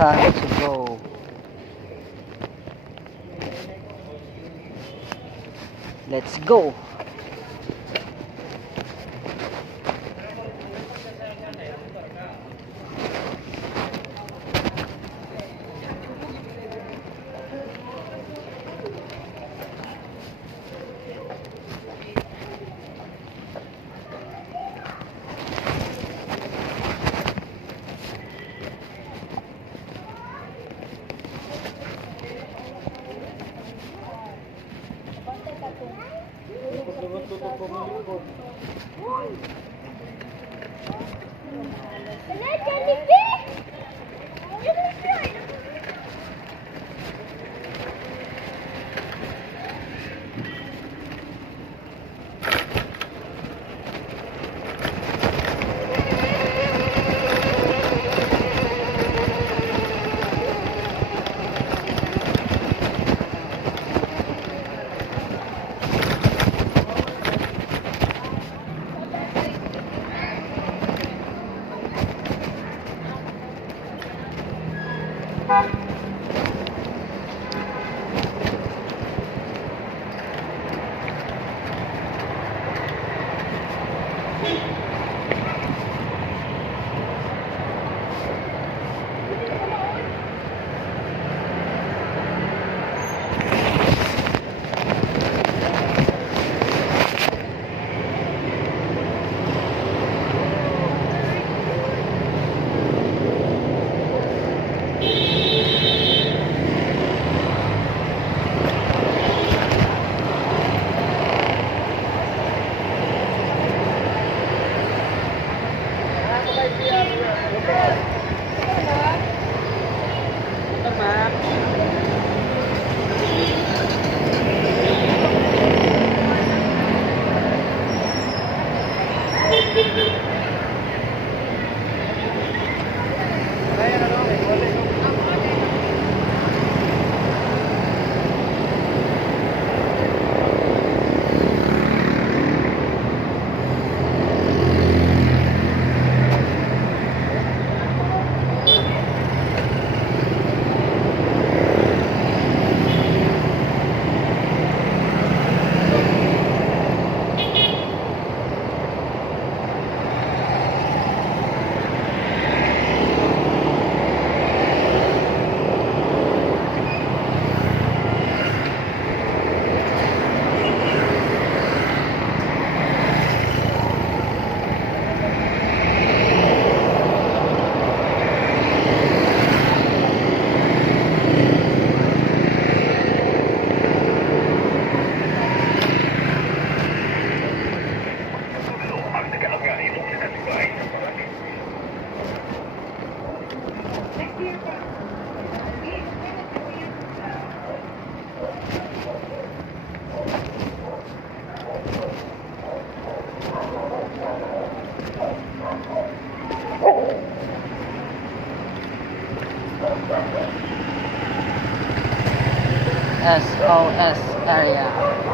time to go. Let's go. SOS area.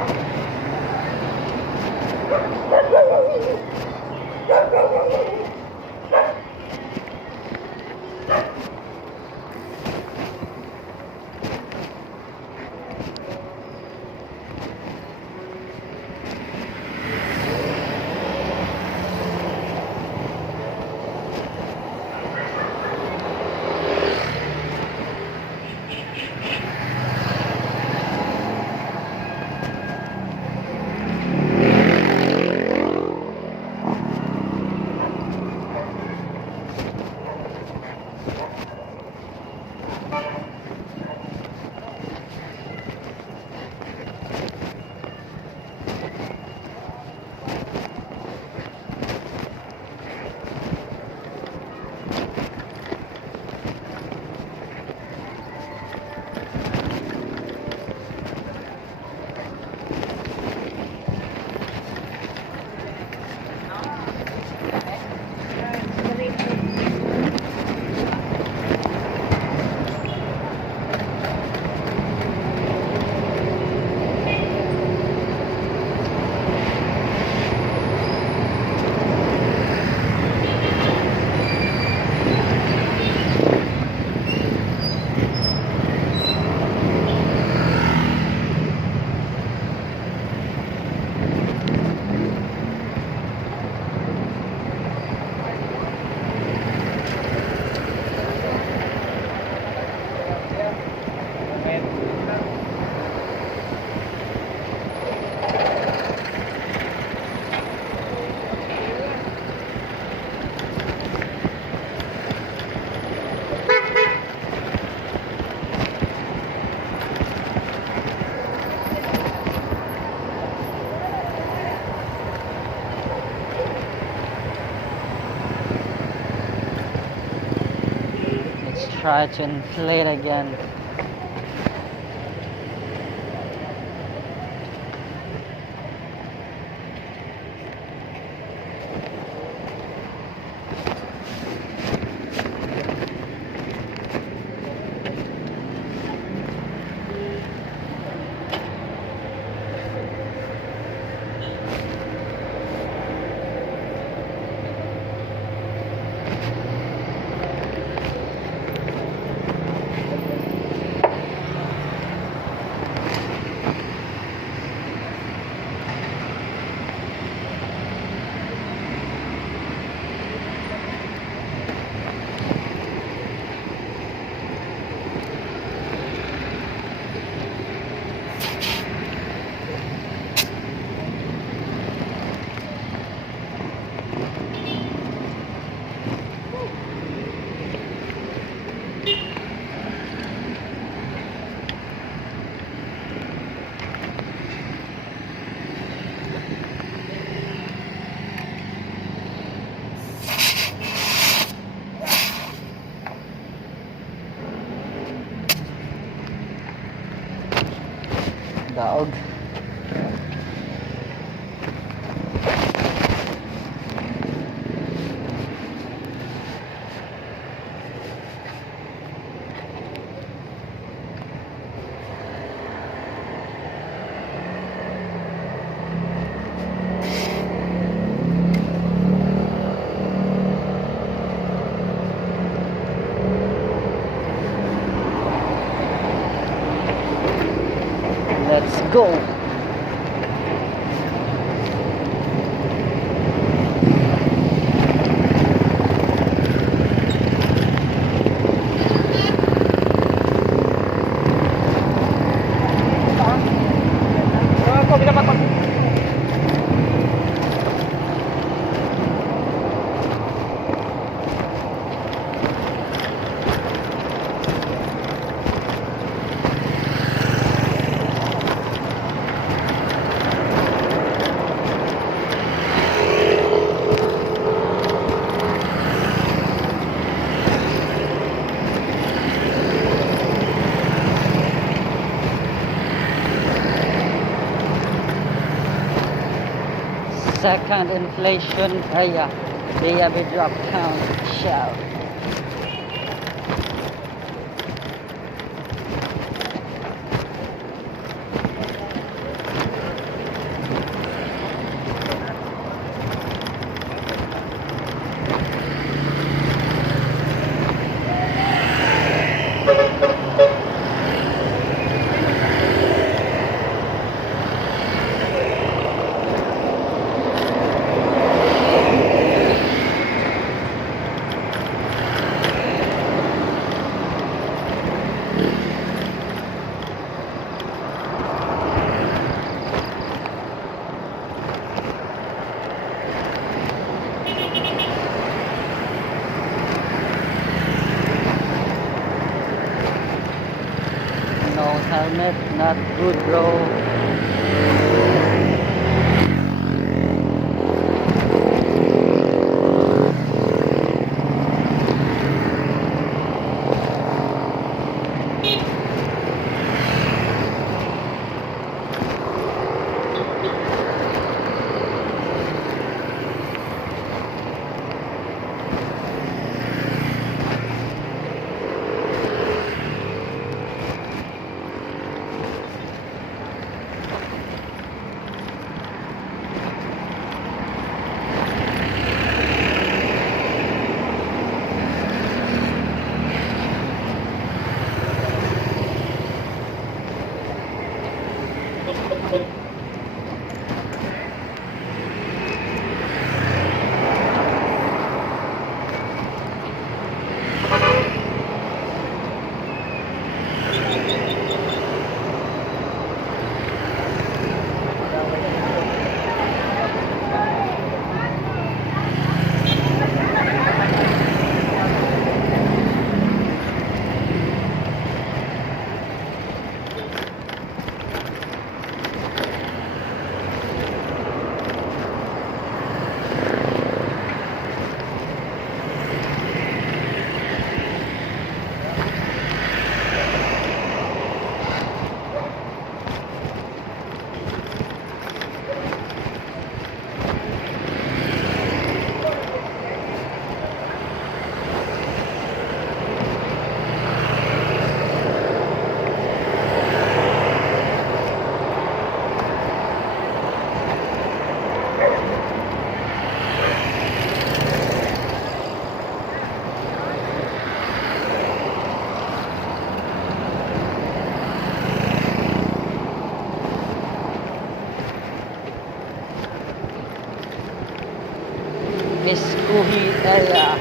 try to inflate again. Daog. Let's go. Second inflation area, Diaby Drop Count Shell. No helmet, not good, bro. Eskuhi area.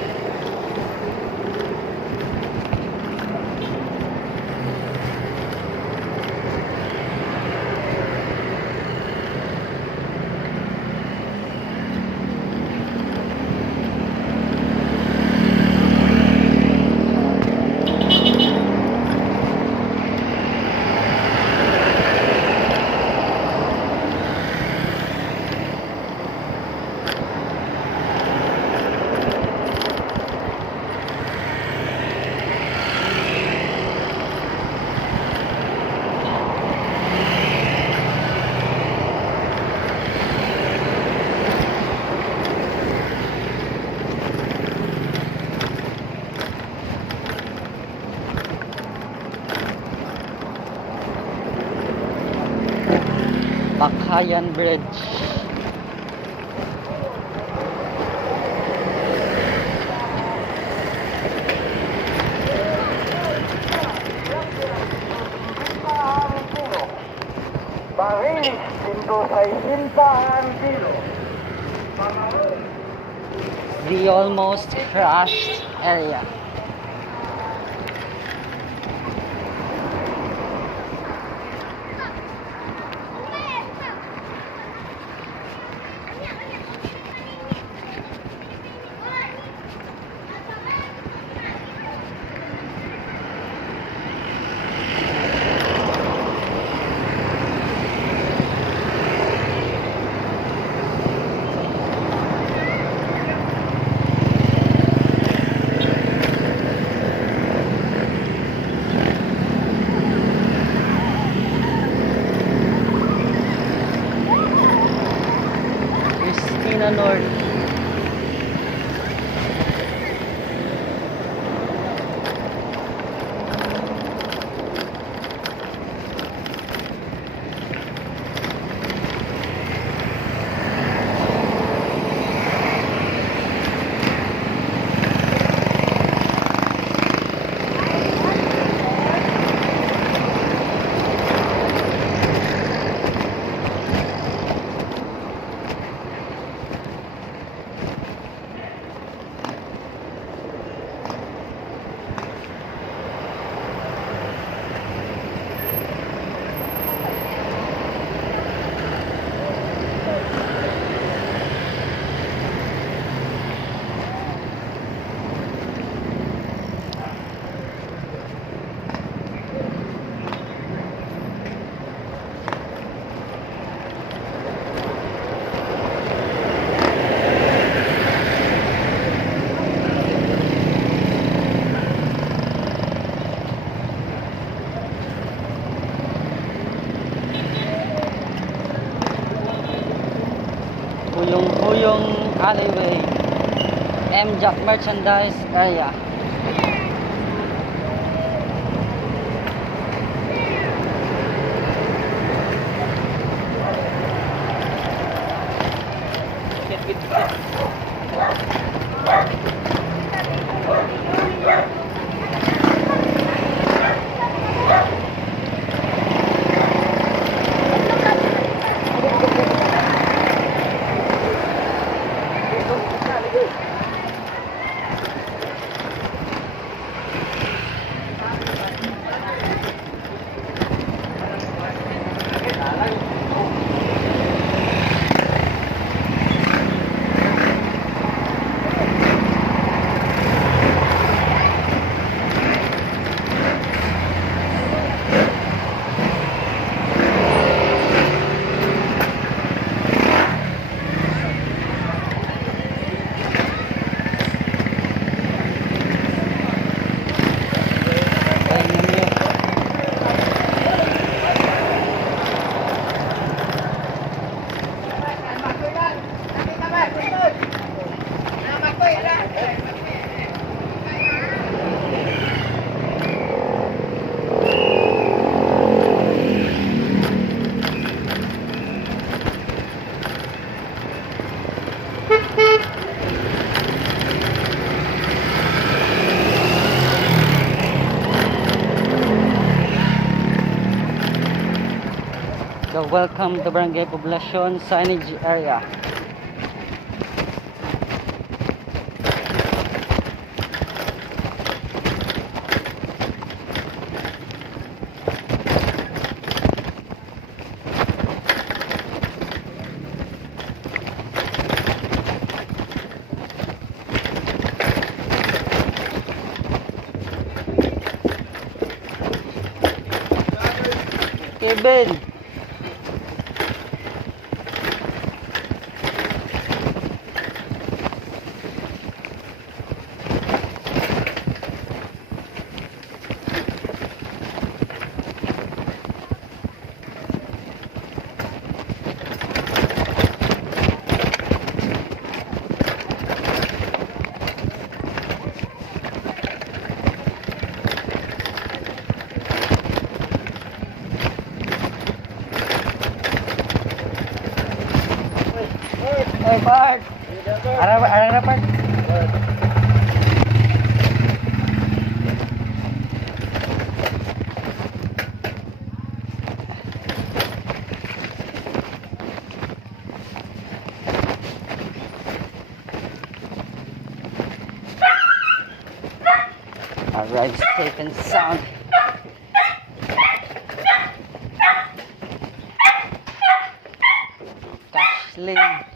Bakayan Bridge. Bangis, 160 ang kilo. The almost crashed area. Christina North. Puyong Alleyway. M-Jack Merchandise Area. So welcome to Barangay Poblacion signage area. Kevin. Hey, Park. Arang na, Park. Alright, safe and sound. Tashlin.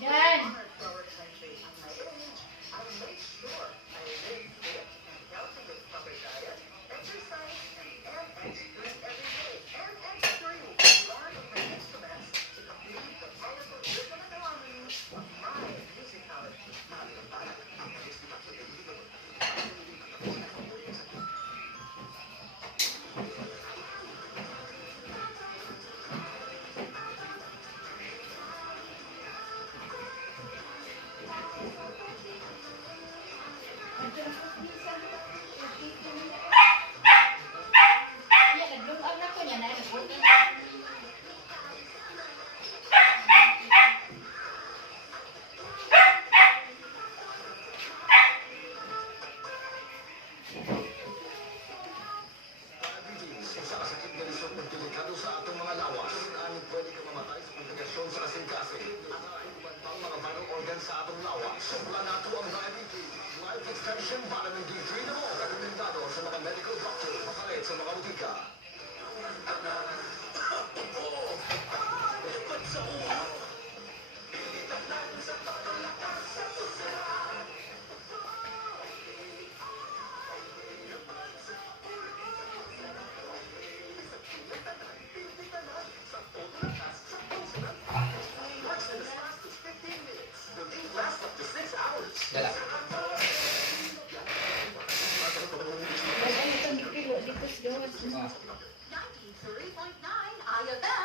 Yan. Yan, naglungag na ko niya na. Sa kasakit na lisot ng delikado sa atong mga lawas. Naanin pwede ka mamatay sa komplikasyon sa kasing-kasing. At ang iban pang mga vital organ sa atong lawas. Supla nato ang diabetes. Life extension vitamin D3 na mo. Rekomendado sa mga medical doctor. Makalit sa mga butika. Dala. Lagyan ito ng kilo dito sa gawas. Ah. 93.9 Ayabel.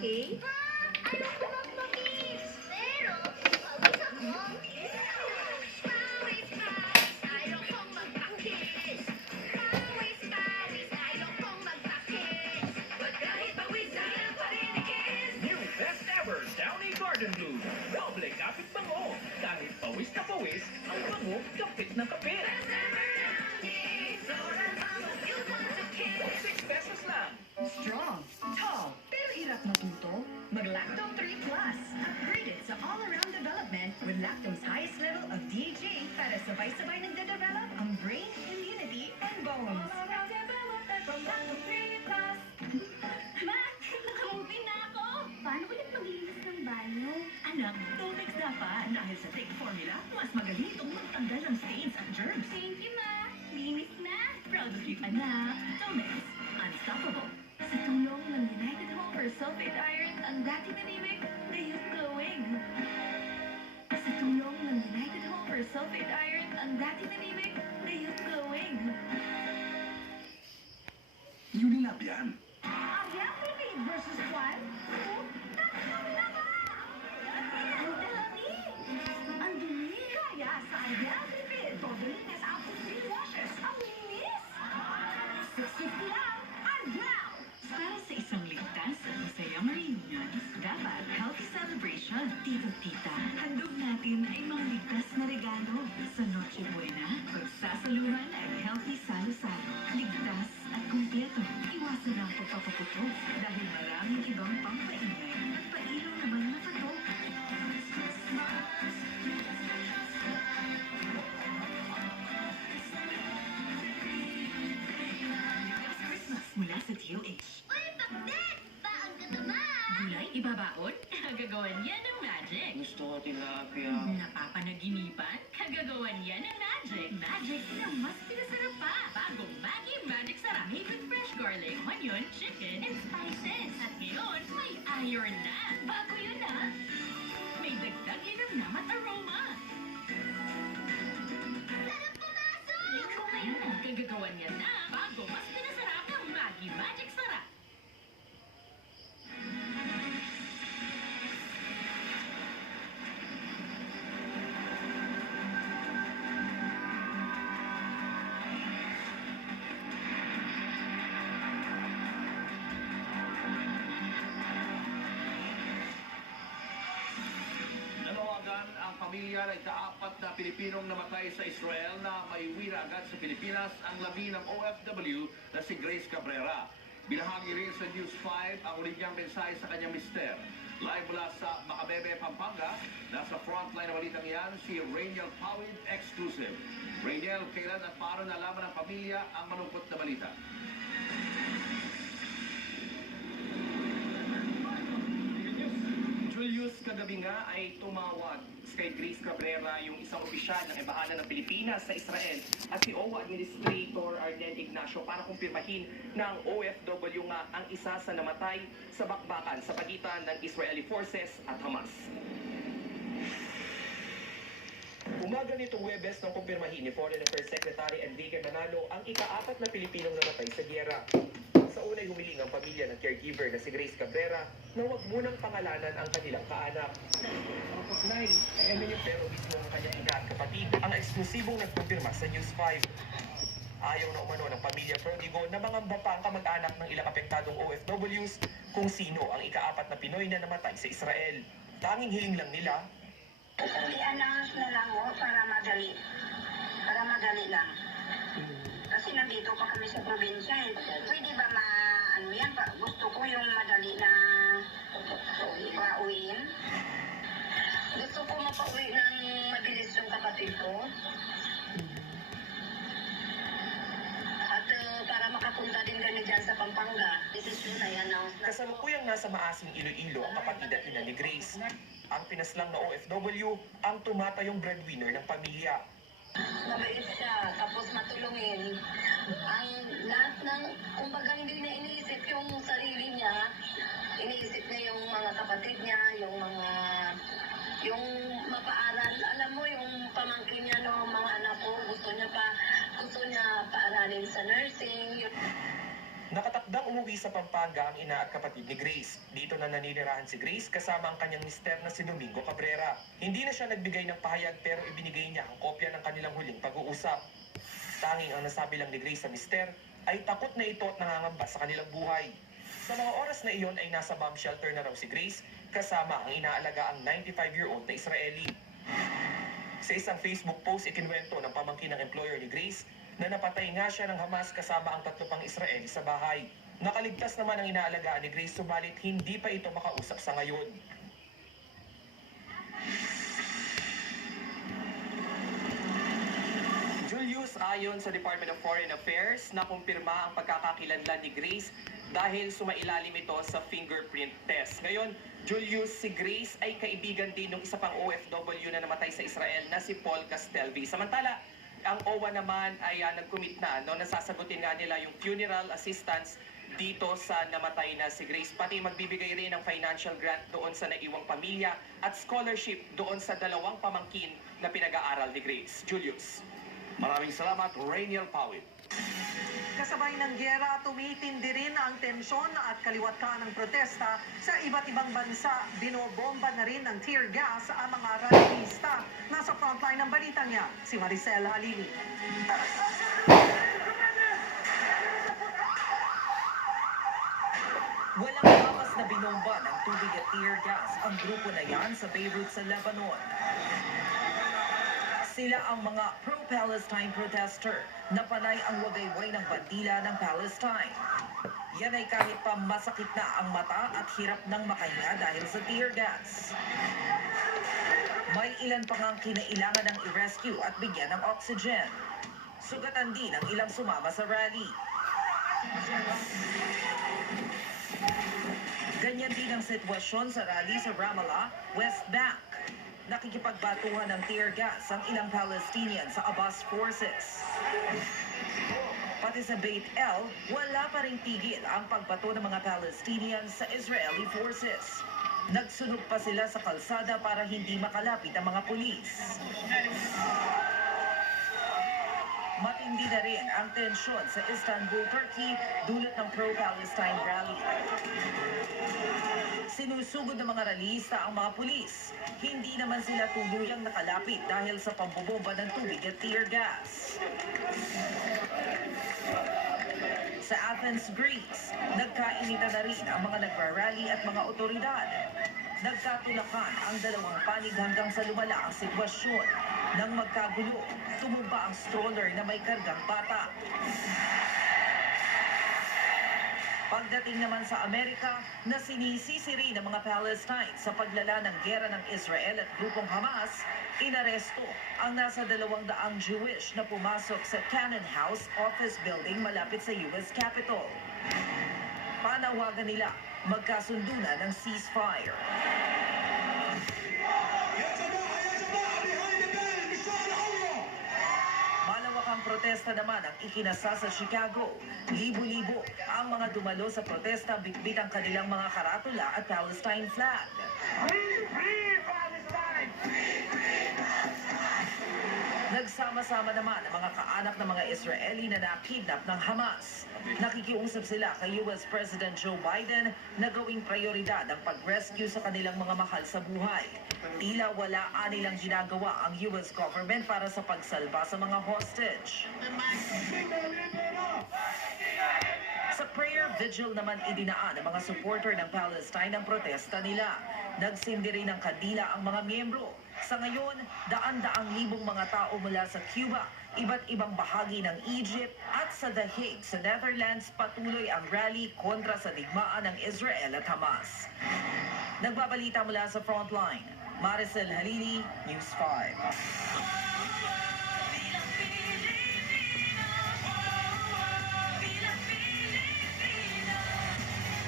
okay? Ayoko magpapis, pero pawis ako. Pawis, pawis, ayokong magpakis. Pawis, pawis, ayokong magpakis. But kahit pawis, ayaw pa rin ikis. New best ever Downy Garden Blue. Doble kapit bango. Kahit pawis na pawis, ang bango kapit na kapit. 6 pesos lang. Strong, tall, pero hirap matuto? Mag-Lactome 3 Plus. Upgraded sa all-around development with Lactome's highest level of DHA para sabay-sabay nagde-develop ang brain, immunity, and bones. All-around development from Lactome 3 Plus. Mac, nakaupin na ako. Paano ulit maglinis ng banyo? Anak, Domex dapat. Dahil sa Thick Formula, mas magaling itong magtanggal ng stains at germs. Thank you, Ma. Linis na. Proud of you, anak. Domex. Unstoppable. Sa tulong ng United Homer Sulfate Iron, ang dating anemic, ngayon glowing. Sa tulong ng United Homer Sulfate Iron, ang dating anemic, ngayon glowing. Unilab yan. Arya Philippine versus Juan. Tatlo na ba? Ang dami. Ang dumi. Kaya sa Arya Philippine, Tobelinas Apple Free Washes. Ang linis. 650 lang, Arya! Para sa isang ligtas at masayang reunion, dapat healthy celebration. Tito-tita, handog natin ay mga ligtas na regalo. Sa Noche Buena, pagsasaluhan ang healthy salo-salo. Ligtas at kumpleto. Iwasan ang pagpapaputo dahil maraming ibang pampaingay at pailaw naman na pato. Ligtas Christmas mula sa TOH. Uy, pakdet! Baon ka naman. Gulay ibabaon? Kagagawan yan ng magic. Gusto ko tilapia. Napapanaginipan? Kagagawan yan ng magic. Magic na mas pinasarap pa. Bagong Maggi Magic Sarap. Made with fresh garlic, onion, chicken, and spices. At ngayon, may iron na. Bago yun na. May dagdag inam at aroma. Sarap pumasok! Ikaw ngayon, kagagawan yan na. Bago mas pinasarap ng Maggi Magic Sarap. Nanawagan ang pamilya ng ikaapat na Pilipinong namatay sa Israel na may wira agad sa Pilipinas ang labi ng OFW na si Grace Cabrera. Binahagi rin sa News 5 ang uli niyang mensahe sa kanyang mister. Live mula sa Macabebe, Pampanga, nasa frontline ng balitang yan si Rainiel Pawid Exclusive. Rainiel, kailan at paano nalaman ng pamilya ang malungkot na balita? Julius, kagabi nga ay tumawag kay Grace Cabrera, yung isang opisyal ng Embahada ng Pilipinas sa Israel, at si OWA Administrator Arnel Ignacio para kumpirmahin na ang OFW nga ang isa sa namatay sa bakbakan sa pagitan ng Israeli forces at Hamas. Umaga nitong Huwebes nang kumpirmahin ni Foreign Affairs Secretary Enrique Manalo ang ikaapat na Pilipinong namatay sa giyera. Sa unay humiling ang pamilya ng caregiver na si Grace Cabrera na huwag munang pangalanan ang kanilang kaanak. Pero mismo ang kanyang ina at kapatid ang eksklusibong nagkumpirma sa News 5. Ayaw na umano ng pamilya Prodigo na mangamba pa ang kamag-anak ng ilang apektadong OFWs kung sino ang ikaapat na Pinoy na namatay sa Israel. Tanging hiling lang nila, I-announce na lang ho para madali. Para madali lang. Kasi nandito pa kami sa probinsya eh. Pwede ba ano yan? Gusto ko yung madali na ipauwiin. Gusto ko mapauwi ng mabilis yung kapatid ko. At para makapunta din kami dyan sa Pampanga. Desisyon na i-announce na. kasalukuyang nasa Maasim Iloilo ang kapatid at ina ni Grace. Ang pinaslang na OFW ang tumatayong breadwinner ng pamilya. Mabait siya, tapos matulungin. Ang lahat ng, kumbaga hindi na iniisip yung sarili niya, iniisip niya yung mga kapatid niya, yung mapaaral. Alam mo, yung pamangkin niya, no, mga anak ko, gusto niya paaralin sa nursing. Nakatakdang umuwi sa Pampanga ang ina at kapatid ni Grace. Dito na naninirahan si Grace kasama ang kanyang mister na si Domingo Cabrera. Hindi na siya nagbigay ng pahayag pero ibinigay niya ang kopya ng kanilang huling pag-uusap. Tanging ang nasabi lang ni Grace sa mister ay takot na ito at nangangamba sa kanilang buhay. Sa mga oras na iyon ay nasa bomb shelter na raw si Grace kasama ang inaalaga ang 95-year-old na Israeli. Sa isang Facebook post, ikinwento ng pamangkin ng employer ni Grace na napatay nga siya ng Hamas kasama ang 3 pang Israeli sa bahay. Nakaligtas naman ang inaalagaan ni Grace subalit hindi pa ito makausap sa ngayon. Julius, ayon sa Department of Foreign Affairs, nakumpirma ang pagkakakilanlan ni Grace dahil sumailalim ito sa fingerprint test. Ngayon, Julius, si Grace ay kaibigan din ng isa pang OFW na namatay sa Israel na si Paul Castelvi. Samantala, ang OWA naman ay nag-commit na, nasasagutin nga nila yung funeral assistance dito sa namatay na si Grace. Pati magbibigay rin ng financial grant doon sa naiwang pamilya at scholarship doon sa 2 pamangkin na pinag-aaral ni Grace. Julius. Maraming salamat, Rainiel Pawit. Kasabay ng gyera, tumitindi rin ang tensyon at kaliwat-ka ng protesta sa iba't ibang bansa. Binobomba na rin ng tear gas ang mga rallyista. Nasa frontline ng balitang niya, si Maricel Halili. Walang lakas na binomba ng tubig at tear gas ang grupo na yan sa Beirut sa Lebanon. Sila ang mga pro-Palestine protester na panay ang wagayway ng bandila ng Palestine. Yan ay kahit pa masakit na ang mata at hirap ng makahinga dahil sa tear gas. May ilan pa ngang kinailangan ng i-rescue at bigyan ng oxygen. Sugatan din ang ilang sumama sa rally. Ganyan din ang sitwasyon sa rally sa Ramallah, West Bank. Nakikipagbatuhan ng tear gas ang ilang Palestinians sa Abbas forces. Pati sa Beit El, wala pa ring tigil ang pagbato ng mga Palestinians sa Israeli forces. Nagsunog pa sila sa kalsada para hindi makalapit ang mga pulis. Matindi na rin ang tensyon sa Istanbul, Turkey, dulot ng pro-Palestine rally. Sinusugod ng mga rallyista ang mga pulis. Hindi naman sila tuluyang nakalapit dahil sa pambobomba ng tubig at tear gas. Sa Athens, Greece, nagkainita na rin ang mga nagrarally at mga otoridad. Nagkatulakan ang 2 panig hanggang sa lumala ang sitwasyon. Nang magkagulo, tumumba ang stroller na may kargang bata. Pagdating naman sa Amerika, na sinisisi rin ng mga Palestine sa paglala ng gera ng Israel at grupong Hamas, inaresto ang nasa 200 Jewish na pumasok sa Cannon House office building malapit sa US Capitol. Panawagan nila, magkasundo na ng ceasefire. Malawakang protesta naman ang ikinasa sa Chicago. Libo-libo ang mga dumalo sa protesta bitbit ang kanilang mga karatula at Palestine flag. Nagsama-sama naman ang mga kaanak ng mga Israeli na nakidnap ng Hamas. Nakikiusap sila kay US President Joe Biden na gawing prioridad ang pag-rescue sa kanilang mga mahal sa buhay. Tila wala nilang ginagawa ang US government para sa pagsalba sa mga hostage. Sa prayer vigil naman idinaan ng mga supporter ng Palestine ang protesta nila. Nagsindi rin ng kandila ang mga miyembro. Sa ngayon, daan-daang libong mga tao mula sa Cuba, iba't ibang bahagi ng Egypt at sa The Hague sa Netherlands patuloy ang rally kontra sa digmaan ng Israel at Hamas. Nagbabalita mula sa Frontline, Maricel Halili, News 5.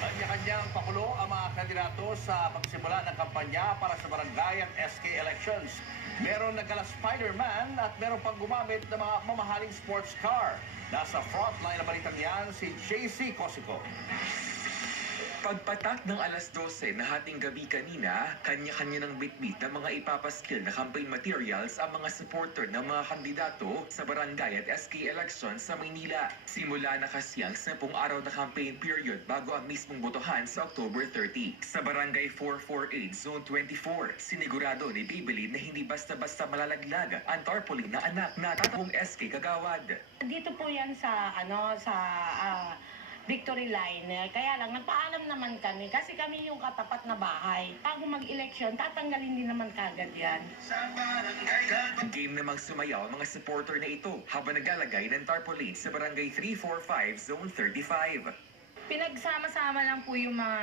Kanya-kanyang pakulo ang mga kandidato sa pagsimula ng kampanya para sa barangay at SK elections. Meron nagala Spider-Man at meron pang gumamit ng mga mamahaling sports car. Nasa frontline na balitang yan si JC Cosico. Pagpatak ng alas 12 na hating gabi kanina, kanya-kanya ng bitbit ng mga ipapaskil na campaign materials ang mga supporter ng mga kandidato sa barangay at SK elections sa Maynila. Simula na kasi ang 10 araw na campaign period bago ang mismong botohan sa October 30. Sa barangay 448, Zone 24, sinigurado ni Bibili na hindi basta-basta malalaglag ang tarpaulin na anak na tatakbong SK Kagawad. Dito po yan sa Victory Line. Kaya lang, nagpaalam naman kami kasi kami yung katapat na bahay. Bago mag-eleksyon, tatanggalin din naman kagad yan. Game namang sumayaw ang mga supporter na ito habang naglalagay ng tarpaulin sa barangay 345, Zone 35. Pinagsama-sama lang po yung mga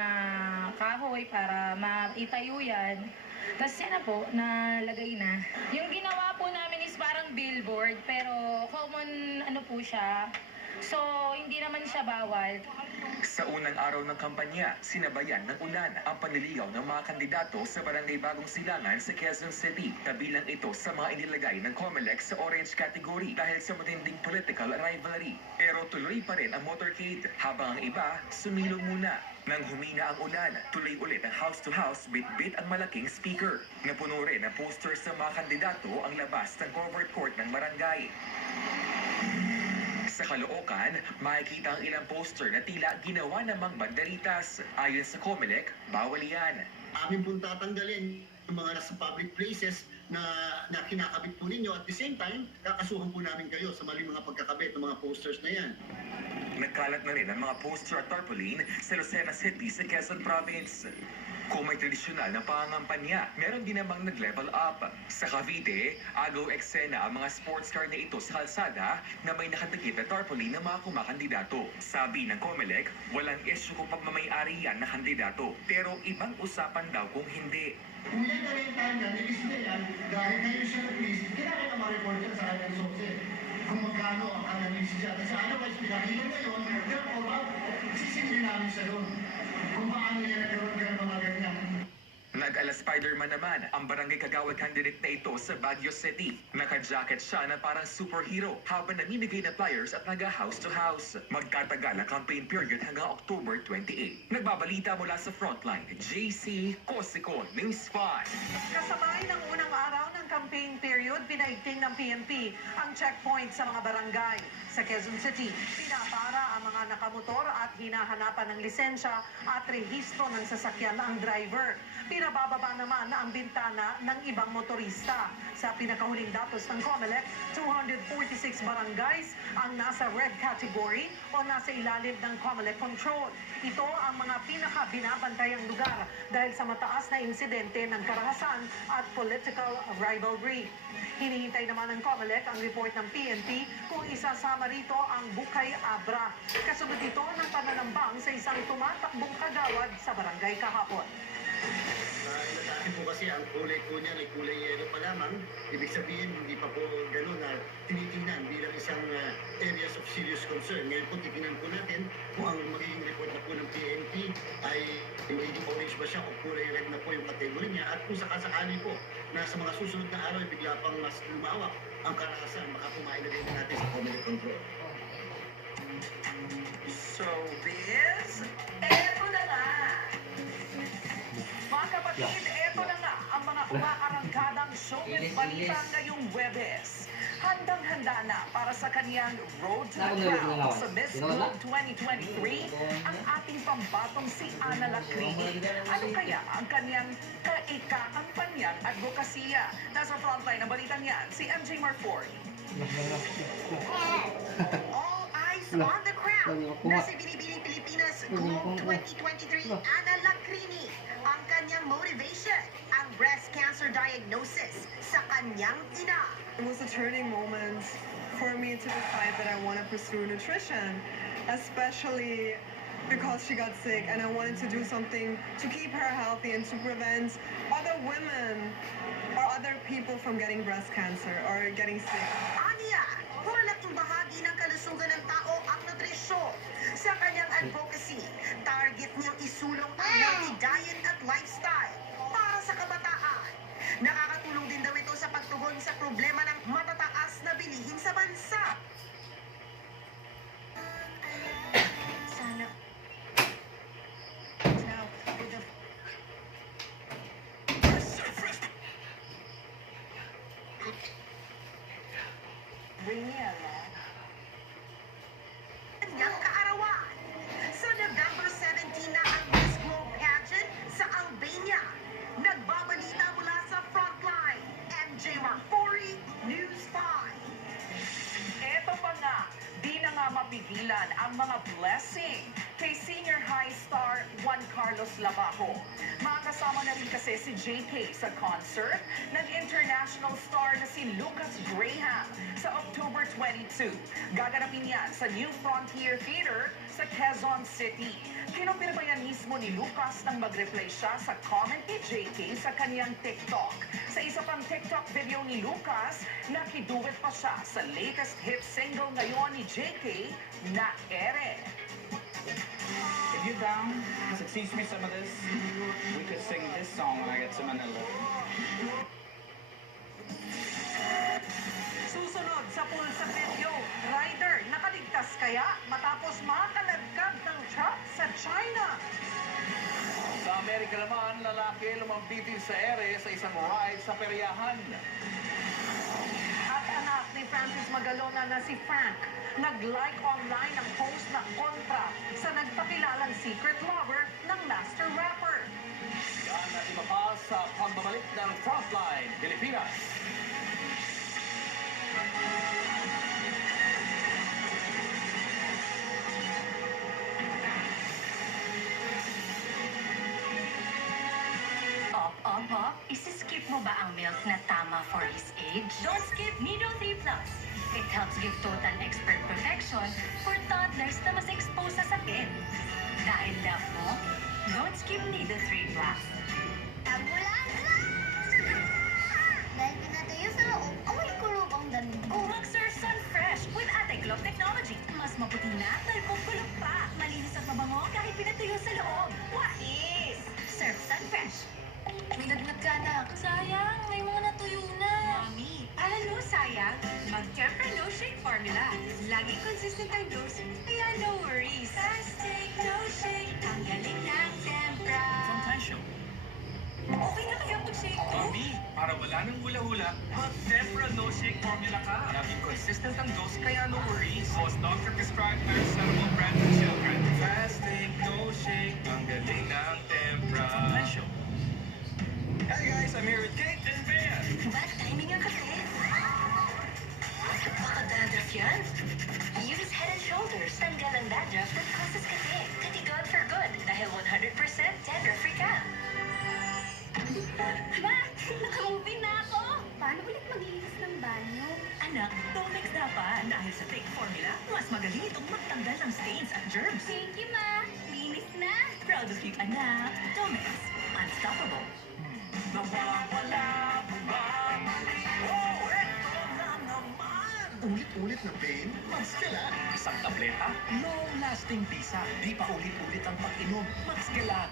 kahoy para maitayo yan. Tapos yan na po, nalagay na. Yung ginawa po namin is parang billboard, pero common ano po siya. So, hindi naman siya bawal. Sa unang araw ng kampanya, sinabayan ng ulan ang panliligaw ng mga kandidato sa barangay Bagong Silangan sa Quezon City. Kabilang ito sa mga inilagay ng COMELEC sa orange category dahil sa matinding political rivalry. Pero tuloy pa rin ang motorcade, habang ang iba sumilong muna. Nang humina ang ulan, tuloy ulit ang house-to-house bit-bit ang malaking speaker. Napuno rin ang poster sa mga kandidato ang labas ng covered court ng barangay. Sa Caloocan, makikita ang ilang poster na tila ginawa namang banderitas. Ayon sa COMELEC, bawal yan. Amin pong tatanggalin yung mga nasa public places na kinakabit po ninyo. At the same time, kakasuhan po namin kayo sa maling mga pagkakabit ng mga posters na yan. Nagkalat na rin ang mga poster at tarpaulin sa Lucena City sa Quezon Province. Kung may tradisyonal na pangangampanya, meron din namang nag-level up. Sa Cavite, agaw eksena ang mga sports car na ito sa kalsada na may nakatakip na tarpaulin ng mga kumakandidato. Sabi ng COMELEC, walang issue kung pagmamayari yan na kandidato. Pero ibang usapan daw kung hindi. Kung yan na rin tayo na, nilis na yan, dahil ngayon siya na-please, kinakita ma-report yan sa kanyang source. Kung magkano ang kanyang list siya. Kasi otherwise, pinakita ngayon, therefore, sisingin namin siya doon. Kung paano yan nagkaroon ka ng mga ganyan. Nag-ala Spider-Man naman ang barangay Kagawad candidate na ito sa Baguio City. Naka-jacket siya na parang superhero habang namimigay na flyers at naga-house to house. Magtatagal ang campaign period hanggang October 28. Nagbabalita mula sa Frontline, JC Cosico, News 5. Kasabay ng unang araw ng campaign period, pinaigting ng PNP ang checkpoint sa mga barangay. Sa Quezon City, pinapara ang mga nakamotor at hinahanapan ng lisensya at rehistro ng sasakyan ang driver. Pinabababa naman ang bintana ng ibang motorista. Sa pinakahuling datos ng COMELEC, 246 barangays ang nasa red category o nasa ilalim ng COMELEC control. Ito ang mga pinaka-binabantayang lugar dahil sa mataas na insidente ng karahasan at political rivalry. Hinihintay naman ng COMELEC ang report ng PNP kung isasama rito ang Bukay Abra. Kasunod ito ng pananambang sa isang tumatakbong kagawad sa barangay kahapon. Dati po kasi ang kulay po niya ay kulay yellow pa lamang. Ibig sabihin, hindi pa po gano'n na tinitingnan bilang isang areas of serious concern. Ngayon po, titingnan po natin kung ang magiging report na po ng PNP ay magiging orange ba siya o kulay red na po yung category niya. At kung sakasakali po na sa mga susunod na araw, bigla pang mas lumawak ang karahasan, baka po mailagay na natin sa COMELEC control. So, Biz, eto na nga. Mga kapatid, eto na nga ang mga umaarangkadang showbiz balita ngayong Webes. Handang-handa na para sa kaniyang Road to the Crown sa Miss Globe 2023 ang ating pambatong si Ana Lacrini. Ano kaya ang kaniyang kaikampanyang advokasya? Nasa frontline ng balitang yan, si MJ Marford. All eyes on the crown. Nasa Binibining Pilipinas Globe 2023, Ana Lacrini. Ang kanyang motivation, ang breast cancer diagnosis sa kanyang ina. It was a turning moment for me to decide that I want to pursue nutrition, especially because she got sick and I wanted to do something to keep her healthy and to prevent other women or other people from getting breast cancer or getting sick. Aniya, malaking bahagi ng kalusugan ng tao ang nutrisyon. Sa kanyang advocacy, target niyang isulong ang healthy diet at lifestyle para sa kabataan. Nakakatulong din daw ito sa pagtugon sa problema ng matataas na bilihin sa bansa. blessing kay senior high star Juan Carlos Labajo. Makasama na rin kasi si JK sa concert ng international star na si Lucas Graham sa October 22. Gaganapin yan sa New Frontier Theater sa Quezon City. Kinumpirma yan mismo ni Lucas nang mag-replay siya sa comment ni JK sa kanyang TikTok. Sa isa pang TikTok video ni Lucas, nakiduet pa siya sa latest hit single ngayon ni JK na Ere. If you're down to teach me some of this, we could sing this song when I get to Manila. Susunod sa pulsa video, rider nakaligtas kaya matapos makalagkad ng truck sa China. Sa Amerika naman, lalaki lumambitin sa ere sa isang ride sa peryahan. At anak ni Francis Magalona na si Frank, nag-like online ang post na kontra sa nagpakilalang secret lover ng master rapper. Yan at iba pa sa pagbabalik ng Frontline Pilipinas. Op, isi-skip mo ba ang milk na tama for his age? Don't skip Nido 3 Plus. It helps give total expert protection for toddlers na mas exposed sa sakit. Dahil love mo, don't skip Nido 3 Plus. Ambulansya! Dahil pinatuyo sa loob, amoy kulog ang damit ko. Mag-Surf Sun Fresh with anti-clog technology. Mas maputi na dahil kung kulog pa. Malinis at mabango kahit pinatuyo sa loob. Wais! Surf Sun Fresh. May nagnag ka, anak. Sayang, may mga natuyo na. Mami, alam mo sayang, mag-Tempra No Shake Formula. Laging consistent ang dose, kaya no worries. Fast take, no shake, ang galing ng Tempra. From Tansyo. Okay na kaya pag-shake ko? Mami, para wala nang hula-hula, mag-Tempra No Shake Formula ka. Laging consistent ang dose, kaya no worries. Was doctor prescribed paracetamol brand for children. Fast take, no shake, ang galing ng Tempra. From Tansyo. Hi guys, I'm here with Kate and Ben. Bad timing ang kasi. Baka dandruff yan? Use Head and Shoulders. Tanggal ang dandruff that causes kasi. Katigon for good. Dahil 100% dandruff-free ka. Ma, nakamovie na ako. Paano ulit maglinis ng banyo? Anak, Domex dapat. Dahil sa Thick Formula, mas magaling itong magtanggal ng stains at germs. Thank you, Ma. Linis na. Proud of you, anak. Domex. Unstoppable. Nawawala, bumabalik. Oh, eto na naman! Ulit-ulit na pain? Max Kela. Isang tableta, long-lasting bisa. Di pa ulit-ulit ang pag-inom. Max Kela.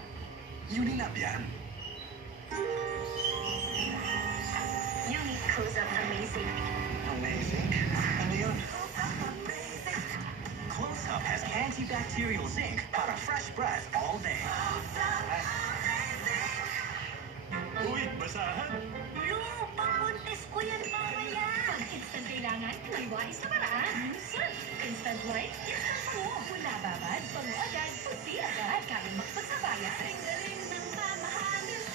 Unilab yan. Unique Close-Up Amazing. Amazing? Ano yun? Close-Up has antibacterial zinc para fresh breath all day. Uy, basahan! Lu, pang-contest ko yan mamaya. Pag instant kailangan, may wais na paraan. Surf. Instant white, instant mo. Wala babad, pango agad, puti agad. Kaya magpagsabayan. Ang galing ng pamahalan.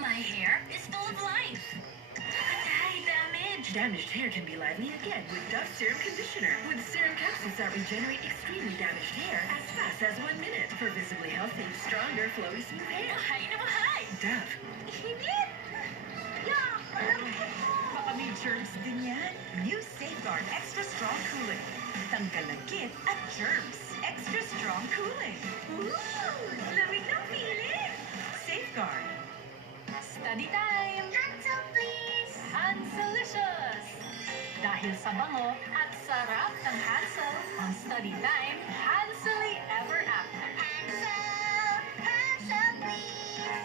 My hair is full of life. Patay, damage. Damaged hair can be lively again with Dove Serum Conditioner. With serum capsules that regenerate extremely damaged hair as fast as 1 minute for visibly healthy, stronger, flowy, smooth hair. Mahay na mahay. Dove. Hinit. Yak, malapit mo. Baka may germs din yan. New Safeguard Extra Strong Cooling. Tanggal ng kit at germs. Extra Strong Cooling. Ooh, lamig ng feeling. Safeguard. Study time. Hansel, please. Hanselicious. Dahil sa bango at sarap ng Hansel, ang study time, Hansely Ever After. Hansel, Hansel, please.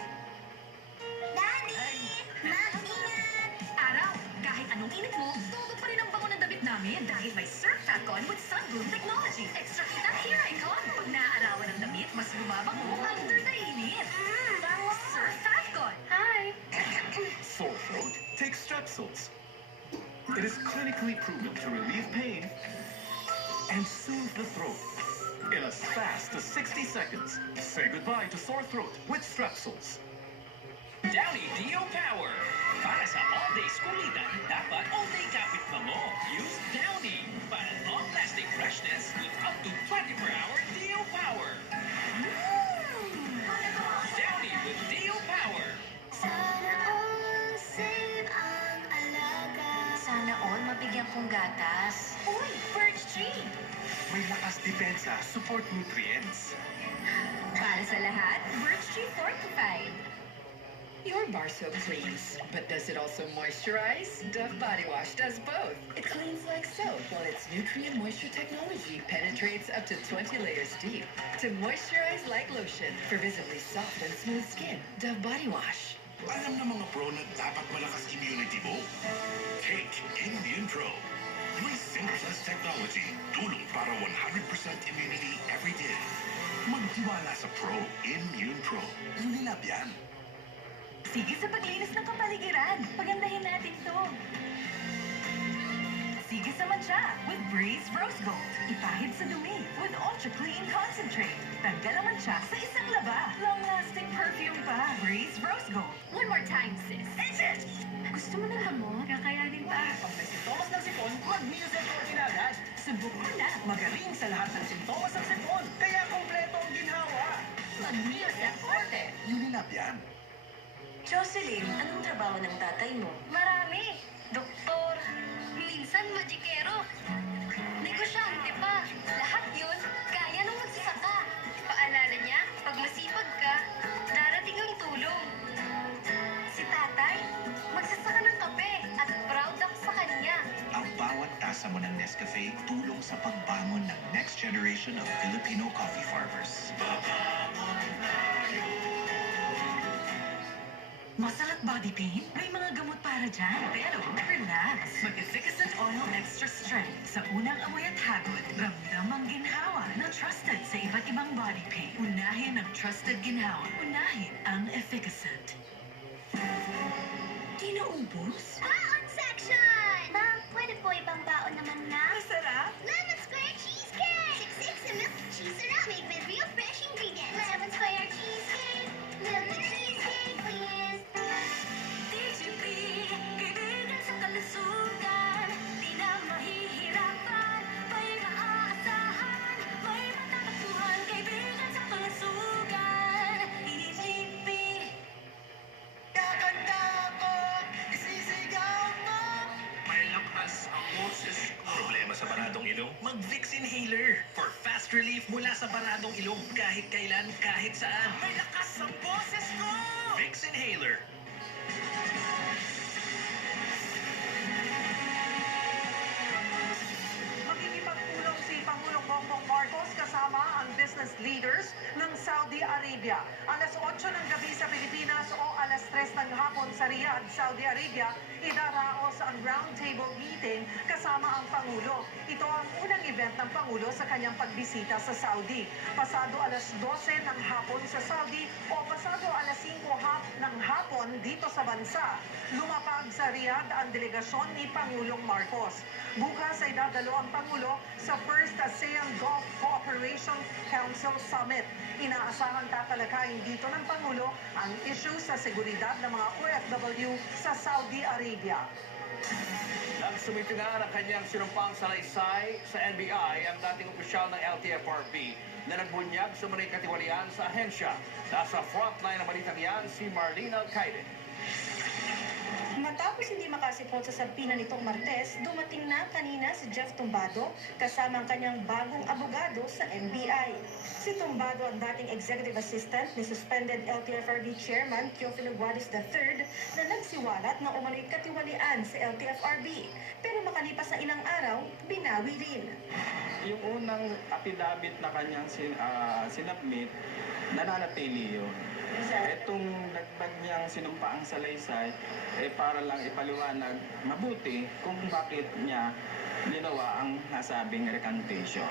Daddy, Ma, ingat. Araw, kahit anong init mo, todo pa rin ang bango ng damit namin dahil may Surf Fatcon with Sunbloom Technology. Extra kita Hair Icon. Pag naaarawan ng damit, mas bumabango under the init. Bango Surf Fatcon. Hi. Sore throat? Take Strepsils. It is clinically proven to relieve pain and soothe the throat in as fast as 60 seconds. Say goodbye to sore throat with Strepsils. Downy Dio Power. Para sa all-day skulitan, dapat all-day kapit bango. Use Downy para long-lasting freshness with up to 24-hour Dio Power. Downy with Dio Power. Sana all safe ang alaga. Sana all mabigyan kong gatas. Uy, birch tree! May lakas depensa, support nutrients. Para sa lahat, birch tree fortified. Your bar soap cleans, but does it also moisturize? Dove Body Wash does both. It cleans like soap, while its nutrient moisture technology penetrates up to 20 layers deep to moisturize like lotion for visibly soft and smooth skin. Dove Body Wash. Alam ng mga pro na dapat malakas immunity mo? Take Immune Pro. May Sync Plus technology, tulong para 100% immunity every day. Magtiwala sa Pro Immune Pro. Unilab yan. Sige sa paglinis ng kapaligiran. Pagandahin natin to. Sige sa matcha with Breeze Rose Gold. Ipahid sa dumi with Ultra Clean Concentrate. Tanggal ang matcha sa isang laba. Long-lasting perfume pa. Breeze Rose Gold. One more time, sis. Exit! Gusto mo ng gamot? Kakayanin pa. Pag may sintomas ng sipon, mag-Neoserforte na agad. Subok mo na. Magaling sa lahat ng sintomas ng sipon. Kaya kompleto ang ginhawa. Mag-Neoserforte. Unilab yan. Jocelyn, anong trabaho ng tatay mo? Marami. Doktor. Minsan magikero. Negosyante pa. Lahat yun, kaya nung magsasaka. Paalala niya, pag masipag ka, darating ang tulong. Si tatay, magsasaka ng kape at proud ako sa kanya. Ang bawat tasa mo ng Nescafe tulong sa pagbangon ng next generation of Filipino coffee farmers. Muscle at body pain? May mga gamot para dyan. Pero, relax. Mag-Efficacent Oil Extra Strength. Sa unang amoy at hagod, ramdam ang ginhawa na trusted sa iba't ibang body pain. Unahin ang trusted ginhawa. Unahin ang Efficacent. Di naubos? Baon section! Ma'am, pwede po ibang baon naman na? Masarap? Lemon Square Cheesecake! 6 milk cheese syrup made with real fresh ingredients. Lemon Square Cheesecake! Milk cheesecake, please! TGP, kaibigan sa kalusugan. Di na mahihirapan, may maaasahan, may matatagpuan. Kaibigan sa kalusugan. TGP. Kakanta ako, isisigaw mo. Malakas ang boses ko. Problema sa baradong ilong? Mag-Vicks Inhaler for fast relief mula sa baradong ilong. Kahit kailan, kahit saan. Malakas ang boses ko! Vicks Inhaler. Makikipagpulong si Pangulong Bongbong Marcos kasama ang business leaders ng Saudi Arabia. Alas 8 ng gabi sa Pilipinas o alas 3 ng hapon sa Riyadh, Saudi Arabia, idaraos ang roundtable meeting kasama ang Pangulo. Ito ang unang event ng Pangulo sa kanyang pagbisita sa Saudi. Pasado alas 12 ng hapon sa Saudi o pasado alas 5 ng hapon dito sa bansa, lumapag sa Riyadh ang delegasyon ni Pangulong Marcos. Bukas ay dadalo ang Pangulo sa First ASEAN Gulf Cooperation Council Summit. Inaasahan tatalakayin dito ng Pangulo ang issue sa seguridad ng mga OFW sa Saudi Arabia. Nagsumiti na ng kanyang sinumpang salaysay sa NBI ang dating opisyal ng LTFRB na nagbunyag sa manay katiwalian sa ahensya. Nasa frontline ng balitang yan si Marlene Alcaide. Matapos hindi makasipot sa sabina nitong Martes, dumating na kanina si Jeff Tumbado kasama ang kanyang bagong abogado sa NBI. Si Tumbado ang dating executive assistant ni suspended LTFRB Chairman Teofilo Guadis III na nagsiwalat na umano'y katiwalian sa LTFRB. Pero makalipas na ilang araw, binawi rin. Yung unang affidavit na kanyang sinubmit, nananatili yun. Itong dagdag niyang sinumpaang salaysay, para lang ipaliwanag mabuti kung bakit niya ginawa ang nasabing recantation.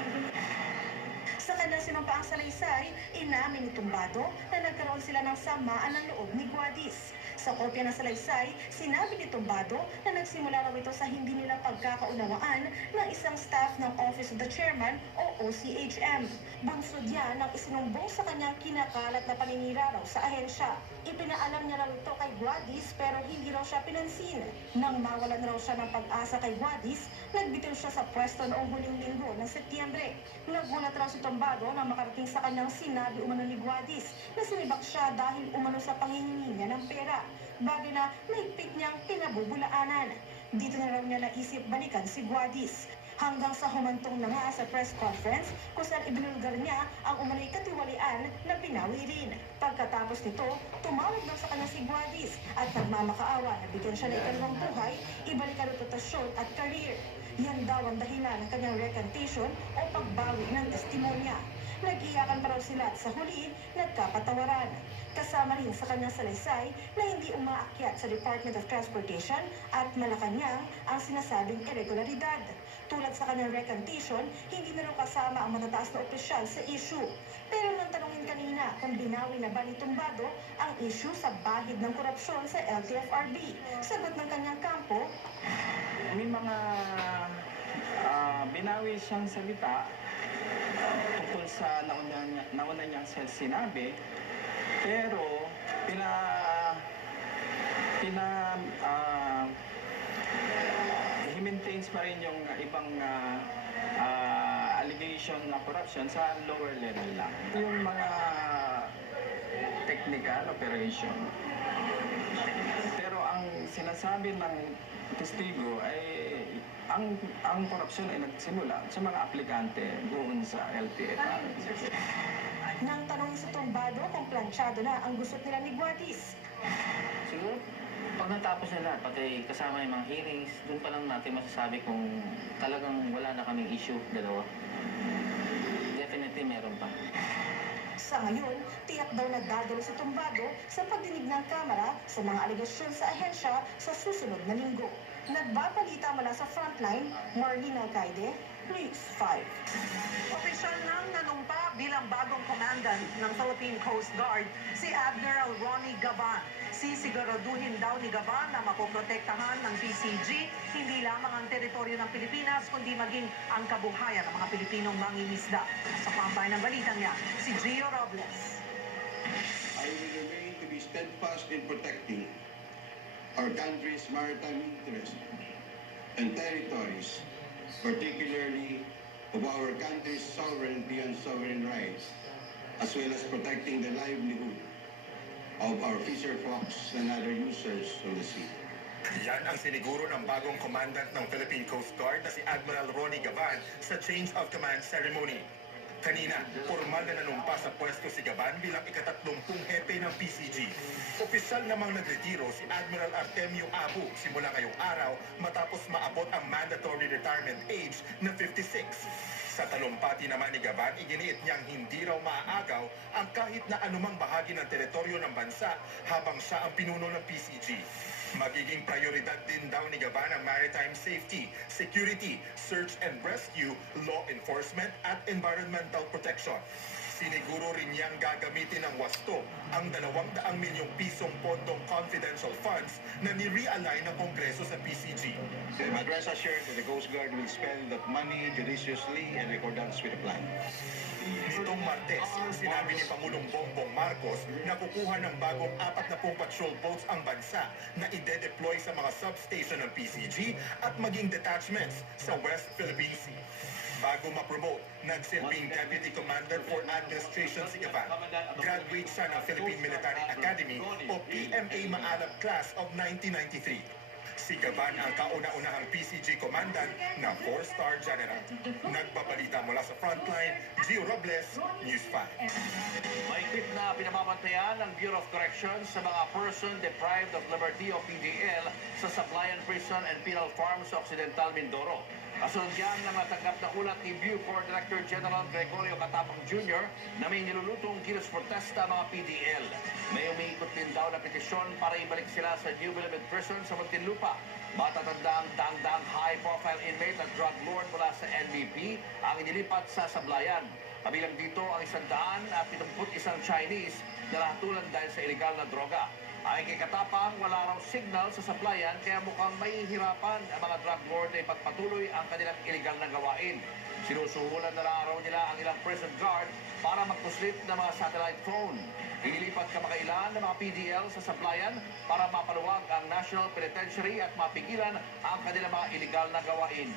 Sa kanyang sinumpaang salaysay, Inamin ni Tumbado na nagkaroon sila ng samaan ng loob ni Guadis. Sa kopya ng salaysay, sinabi ni Tumbado na nagsimula raw ito sa hindi nila pagkakaunawaan ng isang staff ng Office of the Chairman o OCHM. Bunsod yan ng isinumbong sa kanyang kinakalat na paninira raw sa ahensya. Ipinaalam niya raw ito kay Guadis pero hindi raw siya pinansin. Nang mawalan raw siya ng pag-asa kay Guadis, nagbitiw siya sa pwesto noong huling linggo ng Setyembre. Nagulat raw si Tumbado nang makarating sa kanyang sinabi umano ni Guadis na sinibak siya dahil umano sa panghihingi niya ng pera. Bagay na naigpit niyang pinabubulaanan. Dito na raw niya naisip balikan si Guadis. Hanggang sa humantong na nga sa press conference kung saan ibinulgar niya ang umano'y katiwalian na binawi rin. Pagkatapos nito, tumawag daw sa kanya si Guadis at nagmamakaawa na bigyan siya ng ikalawang buhay, ibalikan ang reputasyon at career. Yan daw ang dahilan ng kanyang recantation o pagbawi ng testimonya. Nag-iyakan pa raw sila at sa huli, nagkapatawaran. Kasama rin sa kanyang salaysay na hindi umaakyat sa Department of Transportation at Malacanang ang sinasabing irregularidad. Tulad sa kanyang recantation, hindi na raw kasama ang matataas na opisyal sa issue. Pero nang tanungin kanina kung binawi na ba ni Tumbado ang issue sa bahid ng korupsyon sa LTFRB, sagot ng kanyang kampo, may mga binawi siyang salita tungkol sa nauna niyang sinabi, pero he-maintains pa rin yung ibang allegation na corruption sa lower level lang. Yung mga technical operation. Pero ang sinasabi ng testigo ay ang korupsyon ay nagsimula sa mga aplikante doon sa LTFR. Nang tanongin sa Tumbado kung planchado na ang gusot nila ni Guadis. Siguro, pag natapos na lahat, pati kasama yung mga hearings, doon pa lang natin masasabi kung talagang wala na kaming issue, dalawa. Definitely meron pa. Sa ngayon, tiyak daw na dadalo si Tumbado sa pagdinig ng Kamara sa mga alegasyon sa ahensya sa susunod na linggo. Nagbabalita mula sa frontline, Marlene Alcaide, News 5. Opisyal nang nanumpa bilang bagong commandant ng Philippine Coast Guard si Admiral Ronnie Gavan. Sisiguraduhin daw ni Gavan na mapoprotektahan ng PCG hindi lamang ang teritoryo ng Pilipinas kundi maging ang kabuhayan ng mga Pilipinong mangingisda. Sa frontline ng balitang niya, si Gio Robles. I will remain to be steadfast in protecting our country's maritime interests and territories, particularly of our country's sovereignty and sovereign rights, as well as protecting the livelihood of our fisher folks and other users of the sea. Yan ang siniguro ng bagong commandant ng Philippine Coast Guard na si Admiral Ronnie Gavan sa Change of Command Ceremony. Kanina, formal na nanumpa sa pwesto si Gavan bilang ika-30 hepe ng PCG. Opisyal namang nagretiro si Admiral Artemio Abu simula ngayong araw matapos maabot ang mandatory retirement age na 56. Sa talumpati naman ni Gavan, iginiit niyang hindi raw maaagaw ang kahit na anumang bahagi ng teritoryo ng bansa habang siya ang pinuno ng PCG. Magiging prioridad din daw ni Gavan ang maritime safety, security, search and rescue, law enforcement at environmental protection. Siniguro rin niyang gagamitin ng wasto ang 200 milyong pisong pondong confidential funds na ni-realign ng Kongreso sa PCG. But rest assured that the Coast Guard will spend that money judiciously in accordance with the plan. Nitong Martes, sinabi ni Pangulong Bongbong Marcos na kukuha ng bagong 40 patrol boats ang bansa na ide-deploy sa mga substation ng PCG at maging detachments sa West Philippine Sea. Bago ma-promote, nagsilbing Deputy Commander for Administration si Gavan. Graduate siya ng Philippine Military Academy o PMA Maalab Class of 1993. Si Gavan ang kauna-unahang PCG Commandant na 4-star General. Nagbabalita mula sa frontline, Gio Robles, News 5. Mahigpit na pinamamantayan ng Bureau of Corrections sa mga person deprived of liberty o PDL sa Sablayan Prison and Penal Farm sa Occidental Mindoro. Kasunod yan ng natanggap na ulat ni Bucor Director General Gregorio Catapang Jr. na may nilulutong kilos protesta mga PDL. May umiikot din daw na petisyon para ibalik sila sa New Bilibid Prison sa Muntinlupa. Matatandang dangdang high-profile inmate at drug lord mula sa NBP ang inilipat sa Sablayan. Kabilang dito ang 171 Chinese na nahatulan dahil sa illegal na droga. Ay kay Katapang, wala raw signal sa supplyan kaya mukhang may hirapan ang mga drug lord na ipagpatuloy ang kanilang illegal na gawain. Sinusuhulan na lang raw nila ang ilang prison guard para magpuslit ng mga satellite phone. Inilipat kamakailan ng mga PDL sa supplyan para mapaluwag ang National Penitentiary at mapigilan ang kanilang mga illegal na gawain.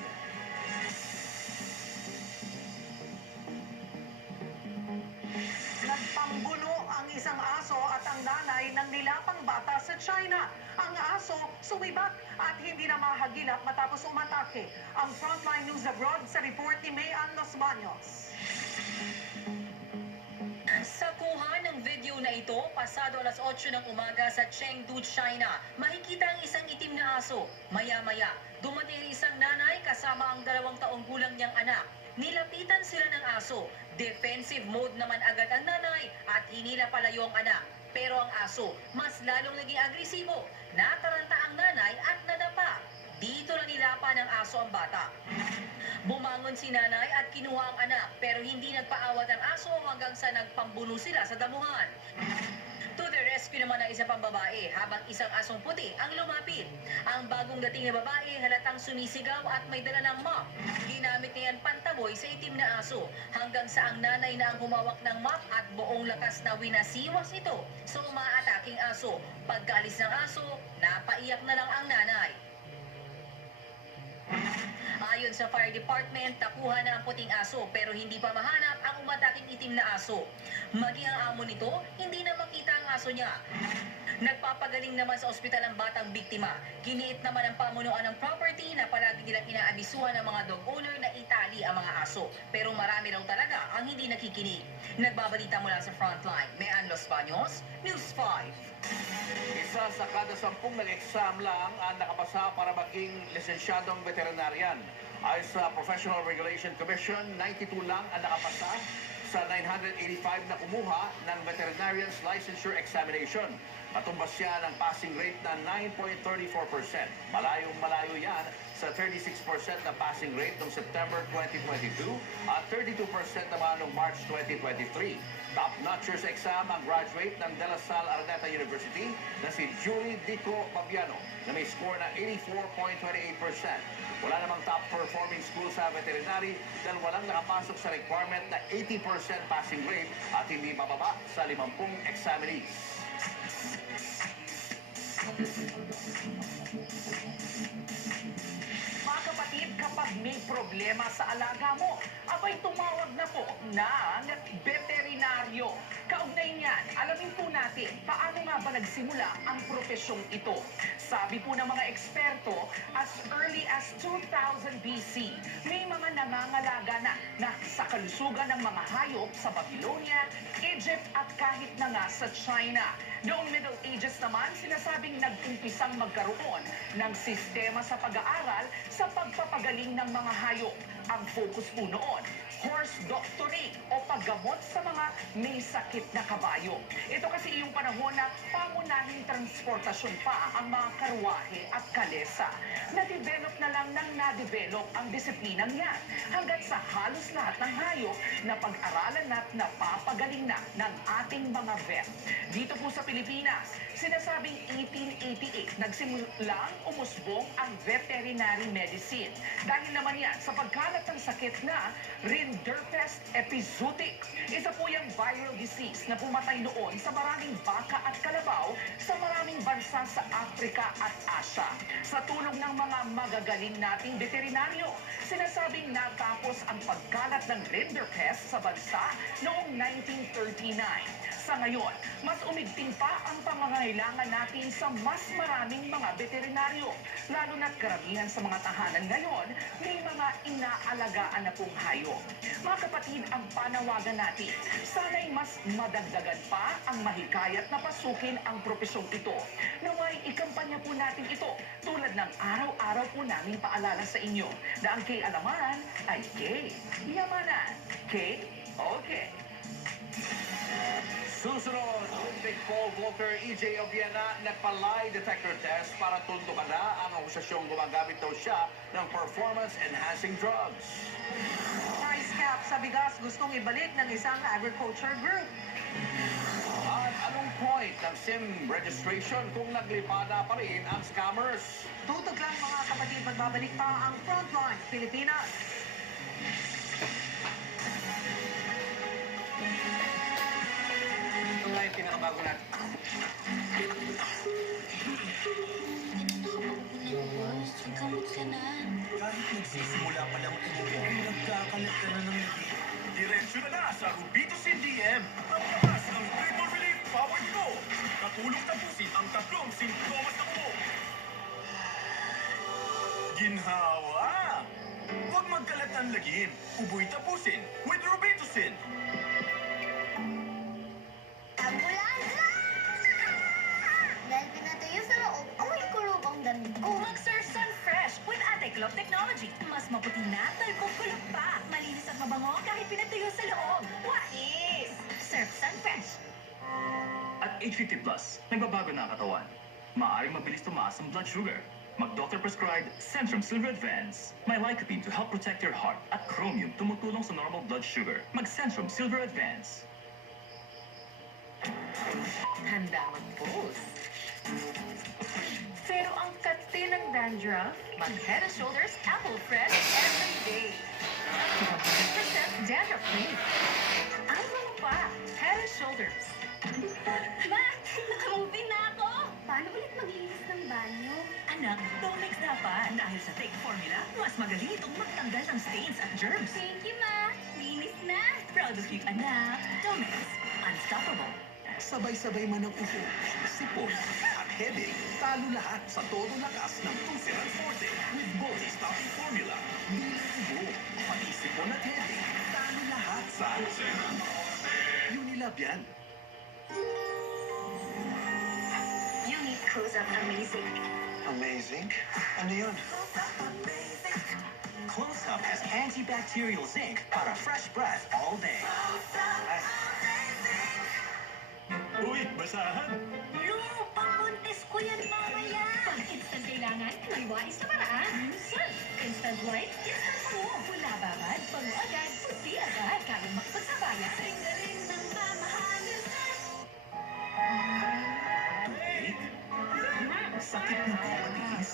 Nagpambuno ang isang aso at ang nanay ng nilapang bata sa China. Ang aso sumibat at hindi na mahagilap matapos umatake. Ang Frontline News Abroad sa report ni Mayan Los Baños. Sa kuha ng video na ito, pasado alas 8 ng umaga sa Chengdu, China, makikita ang isang itim na aso. Maya-maya, dumating isang nanay kasama ang 2 taong gulang niyang anak. Nilapitan sila ng aso. Defensive mode naman agad ang nanay at hinila palayo ang anak. Pero ang aso, mas lalong naging agresibo. Nataranta ang nanay at nadapa. Dito na nilapa ng aso ang bata. Bumangon si nanay at kinuha ang anak pero hindi nagpaawat ang aso hanggang sa nagpambuno sila sa damuhan. To the rescue naman ang isa pang babae habang isang asong puti ang lumapit. Ang bagong dating na babae halatang sumisigaw at may dala ng mop. Ginamit niyan pantaboy sa itim na aso hanggang sa ang nanay na ang humawak ng mop at buong lakas na winasiwas ito sa umaataking aso. Pagkaalis ng aso, napaiyak na lang ang nanay. Ayon sa fire department, nakuha na ang puting aso pero hindi pa mahanap ang umataking itim na aso. Maging ang amo nito, hindi na makita ang aso niya. Nagpapagaling naman sa ospital ang batang biktima. Giniit naman ang pamunuan ng property na palagi nilang inaabisuhan ng mga dog owner na itali ang mga aso. Pero marami raw talaga ang hindi nakikinig. Nagbabalita mula sa Frontline, Mayan Los Baños, News 5. Isa sa kada 10 nag-exam lang ang nakapasa para maging lisensyadong veterinarian. Ayon sa Professional Regulation Commission, 92 lang ang nakapasa sa 985 na kumuha ng veterinarian's licensure examination. Katumbas siya ng passing rate na 9.34%. Malayong-malayo yan sa 36% na passing rate noong September 2022 at 32% naman noong March 2023. Top-notcher sa exam ang graduate ng De La Salle Araneta University na si Julie Dico Pabiano na may score na 84.28%. Wala namang top-performing school sa veterinary dahil walang nakapasok sa requirement na 80% passing rate at hindi mababa sa 50 examinees. Mga kapatid, kapag may problema sa alaga mo, abay tumawag na po ng veterinaryo. Kaugnay niyan, alamin po natin paano nga ba nagsimula ang profesyong ito. Sabi po ng mga eksperto, as early as 2000 BC, may mga nangangalaga na sa kalusugan ng mga hayop sa Babylonia, Egypt at kahit na nga sa China. Noong Middle Ages naman, sinasabing nag-umpisang magkaroon ng sistema sa pag-aaral sa pagpapagaling ng mga hayop. Ang focus po noon, horse doctoring o paggamot sa mga may sakit na kabayo. Ito kasi yung panahon na pangunahing transportasyon pa ang mga karwahe at kalesa. Na-develop na lang ng na-develop ang disiplinang yan hanggat sa halos lahat ng hayop na pag-aralan at napapagaling na ng ating mga vet. Dito po sa Pilipinas, sinasabing 1888 nagsimulang umusbong ang veterinary medicine. Dahil naman yan sa pagkalat ng sakit na Rinderpest epizootic. Isa po yung viral disease na pumatay noon sa maraming baka at kalabaw sa maraming bansa sa Africa at Asia. Sa tulong ng mga magagaling nating veterinaryo, sinasabing natapos ang pagkalat ng Rinderpest sa bansa noong 1939. Sa ngayon, mas umigting pa ang pangangailangan natin sa mas maraming mga veterinaryo. Lalo na't karamihan sa mga tahanan ngayon, may mga inaalagaan na pong hayop. Mga kapatid, ang panawagan natin, sana'y mas madagdagan pa ang mahikayat na pasukin ang profesyong ito. Naway, ikampanya po natin ito tulad ng araw-araw po namin paalala sa inyo na ang K-alaman ay K-yamanan. K-okay. Susunod, Olympic pole vaulter EJ Obiena nagpa-lie detector test para tuntukan na ang akusasyong gumagamit daw siya ng performance-enhancing drugs. Ice cap Cap sa bigas gustong ibalik ng isang agriculture group. At anong point ng SIM registration kung naglipada pa rin ang scammers? Tutok lang mga kapatid, magbabalik pa ang Frontline Pilipinas. Ito nga yung pinakabago natin. Gamot ka na. Kahit nagsisimula pa lang umuwi, nagkakalat ka na ng ngiti. Diretsyo na sa Rubitusin DM. Ang lakas ng Triple Relief Power Go. Katulong tapusin ang tatlong simptomas ng ubo. Ginhawa! Huwag magkalat ang lagim. Uboy tapusin with Rubitusin. Ambulansya! Dahil pinatayo sa loob, amoy kulog ang damit ko. Mag-Surf Sun Fresh with Anti-Clog Technology. Mas maputi na dahil kukulog pa. Malinis at mabango kahit pinatuyo sa loob. Wais! Surf Sun Fresh. At age 50 plus, nagbabago na ang katawan. Maaaring mabilis tumaas ang blood sugar. Mag-doctor prescribed Centrum Silver Advance. May lycopene to help protect your heart at chromium tumutulong sa normal blood sugar. Mag-Centrum Silver Advance. Handa mag-pose. Pero ang kati ng dandruff, Mag-Head & Shoulders Apple Fresh every day. 100% dandruff free. Ang mga pa, Head & Shoulders. Ma, nakamovie na ako! Paano ulit maglinis ng banyo? Anak, Domex dapat. Dahil sa Thick Formula, mas magaling itong magtanggal ng stains at germs. Thank you, Ma. Linis na. Proud of you, anak. Domex. Unstoppable. Sabay-sabay man ang ubo, sipon, at headache, talo lahat sa todo lakas ng Tuceran Forte with multi-stopping formula. Hindi lang ubo, pati sipon at headache, talo lahat sa Tuceran Forte. Unilab yan. Unique Close-Up Amazing. Amazing? Ano yun? Close-Up has antibacterial zinc para fresh breath all day. Uy, basahan! Pang-buntis ko yan mamaya. Pag instant kailangan, may wais na paraan. Surf. Instant white, instant mo. Wala babad, bango agad, puti agad. Kaya makapagsabayan. Ang galing ng mamahalin. Sakit ng kumatiis.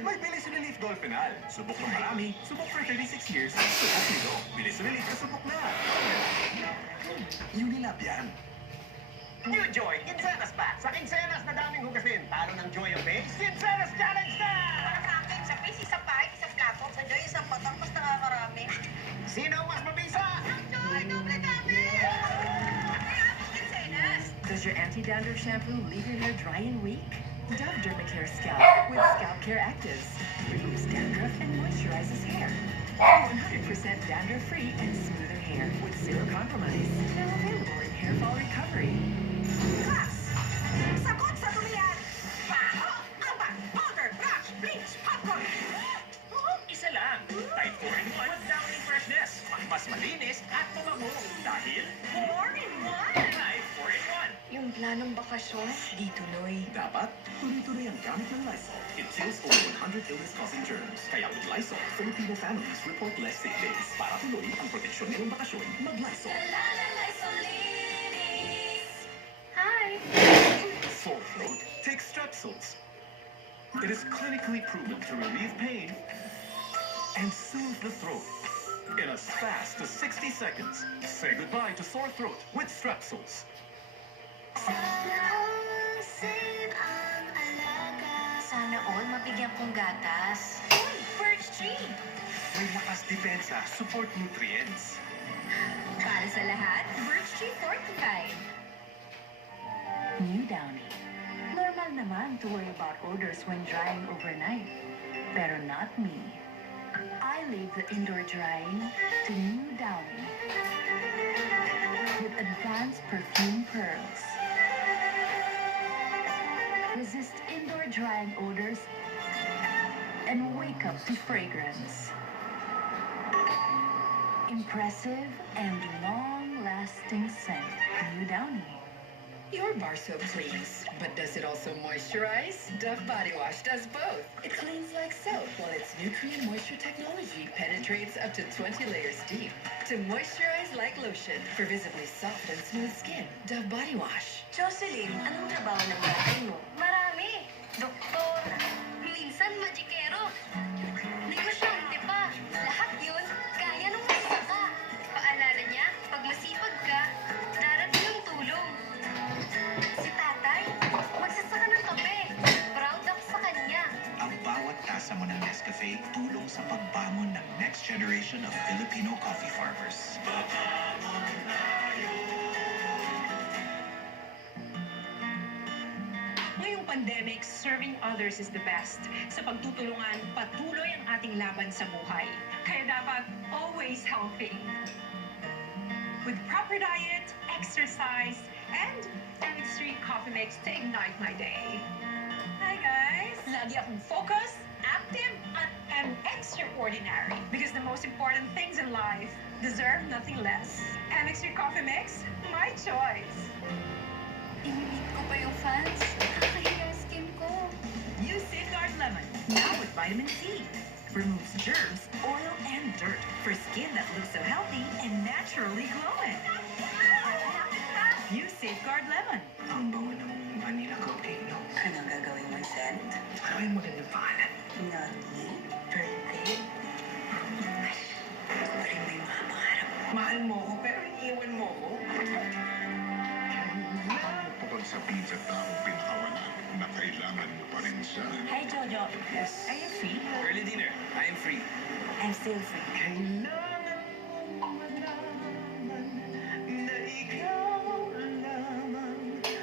May Bilis Relief Dolphinal. Subok ng marami, subok for 36 years, subok nito. Bilis Relief na subok na. Unilab yan. New Joy, Quincenas pa! Sa Quincenas na daming hugasin, talo ng Joy of Face, Quincenas Challenge na! Para sa akin, sa face, isang pahit, isang plato. Sa Joy, isang patang, mas nakakarami. Sino ang mas mabisa? Ang Joy, doble dami! Kaya po, Quincenas! Does your anti-dandruff shampoo leave your hair dry and weak? Dove Dermacare Scalp with Scalp Care Actives removes dandruff and moisturizes hair. 100% dandruff-free and smoother hair with zero compromise. Now available in hair fall recovery. Class! Sagot sa tumiyan! Baho! Aba! Powder! Brush! Bleach! Popcorn! Isa lang. Type 4-in-1 with downing freshness. Mas malinis at mabango. Dahil 4-in-1! Type 4-in-1. Yung planong bakasyon, di tuloy. Dapat, tuloy-tuloy ang gamit ng Lysol. It kills over 100 illness-causing germs. Kaya with Lysol, Filipino families report less sick days. Para tuloy ang proteksyon ngayong bakasyon, mag-Lysol. Hi! Sore throat, take Strepsils. It is clinically proven to relieve pain and soothe the throat in as fast as 60 seconds. Say goodbye to sore throat with Strepsils. Sana all mabigyan kong gatas. Uy, birch tree! May lakas depensa, support nutrients. Para sa lahat, birch tree fortified. New Downy. Normal naman to worry about odors when drying overnight. Pero not me. I leave the indoor drying to New Downy. With advanced perfume pearls. Resist indoor drying odors and wake up to fragrance. Impressive and long-lasting scent. New Downy. Your bar soap cleans, but does it also moisturize? Dove Body Wash does both. It cleans like soap, while its nutrient moisture technology penetrates up to 20 layers deep to moisturize like lotion for visibly soft and smooth skin. Dove Body Wash. Jocelyn, anong trabaho ng tatay mo? Marami. Doktor. Minsan magikero. Negosyante pa. Lahat yun, kaya nung magsaka. Paalala niya, pag masipag ka, darating ang tulong. Si tatay, magsasaka ng kape. Proud ako sa kanya. Ang bawat tasa mo ng Nescafe tulong sa pagbangon ng next generation of Filipino coffee farmers. Ngayong pandemic, serving others is the best. Sa pagtutulungan, patuloy ang ating laban sa buhay. Kaya dapat always healthy. With proper diet, exercise, and MX3 coffee mix to ignite my day. Hi guys! Lagi akong focused, active, and extraordinary. Because the most important things in life deserve nothing less. MX3 coffee mix, my choice. Imimit ko pa yung fans. Nakakahiya skin ko. Use Safeguard Lemon, now with vitamin C. Removes germs, oil, and dirt for skin that looks so healthy and naturally glowing. Use Safeguard Lemon. Ang bango ng vanilla coating, no? Anong gagawin mong scent? Ano yung magandang pangalan? Naughty? Birthday? Ito pa rin may mga pangarap. Mahal mo ko, pero iniwan mo ko. Bukod sa pizza taong pinakawalan na kailangan mo pa rin siya. Hi, Jojo. Yes. Are you free? Early dinner. I am free. I'm still free. Kailangan mong malaman na ikaw lamang. Big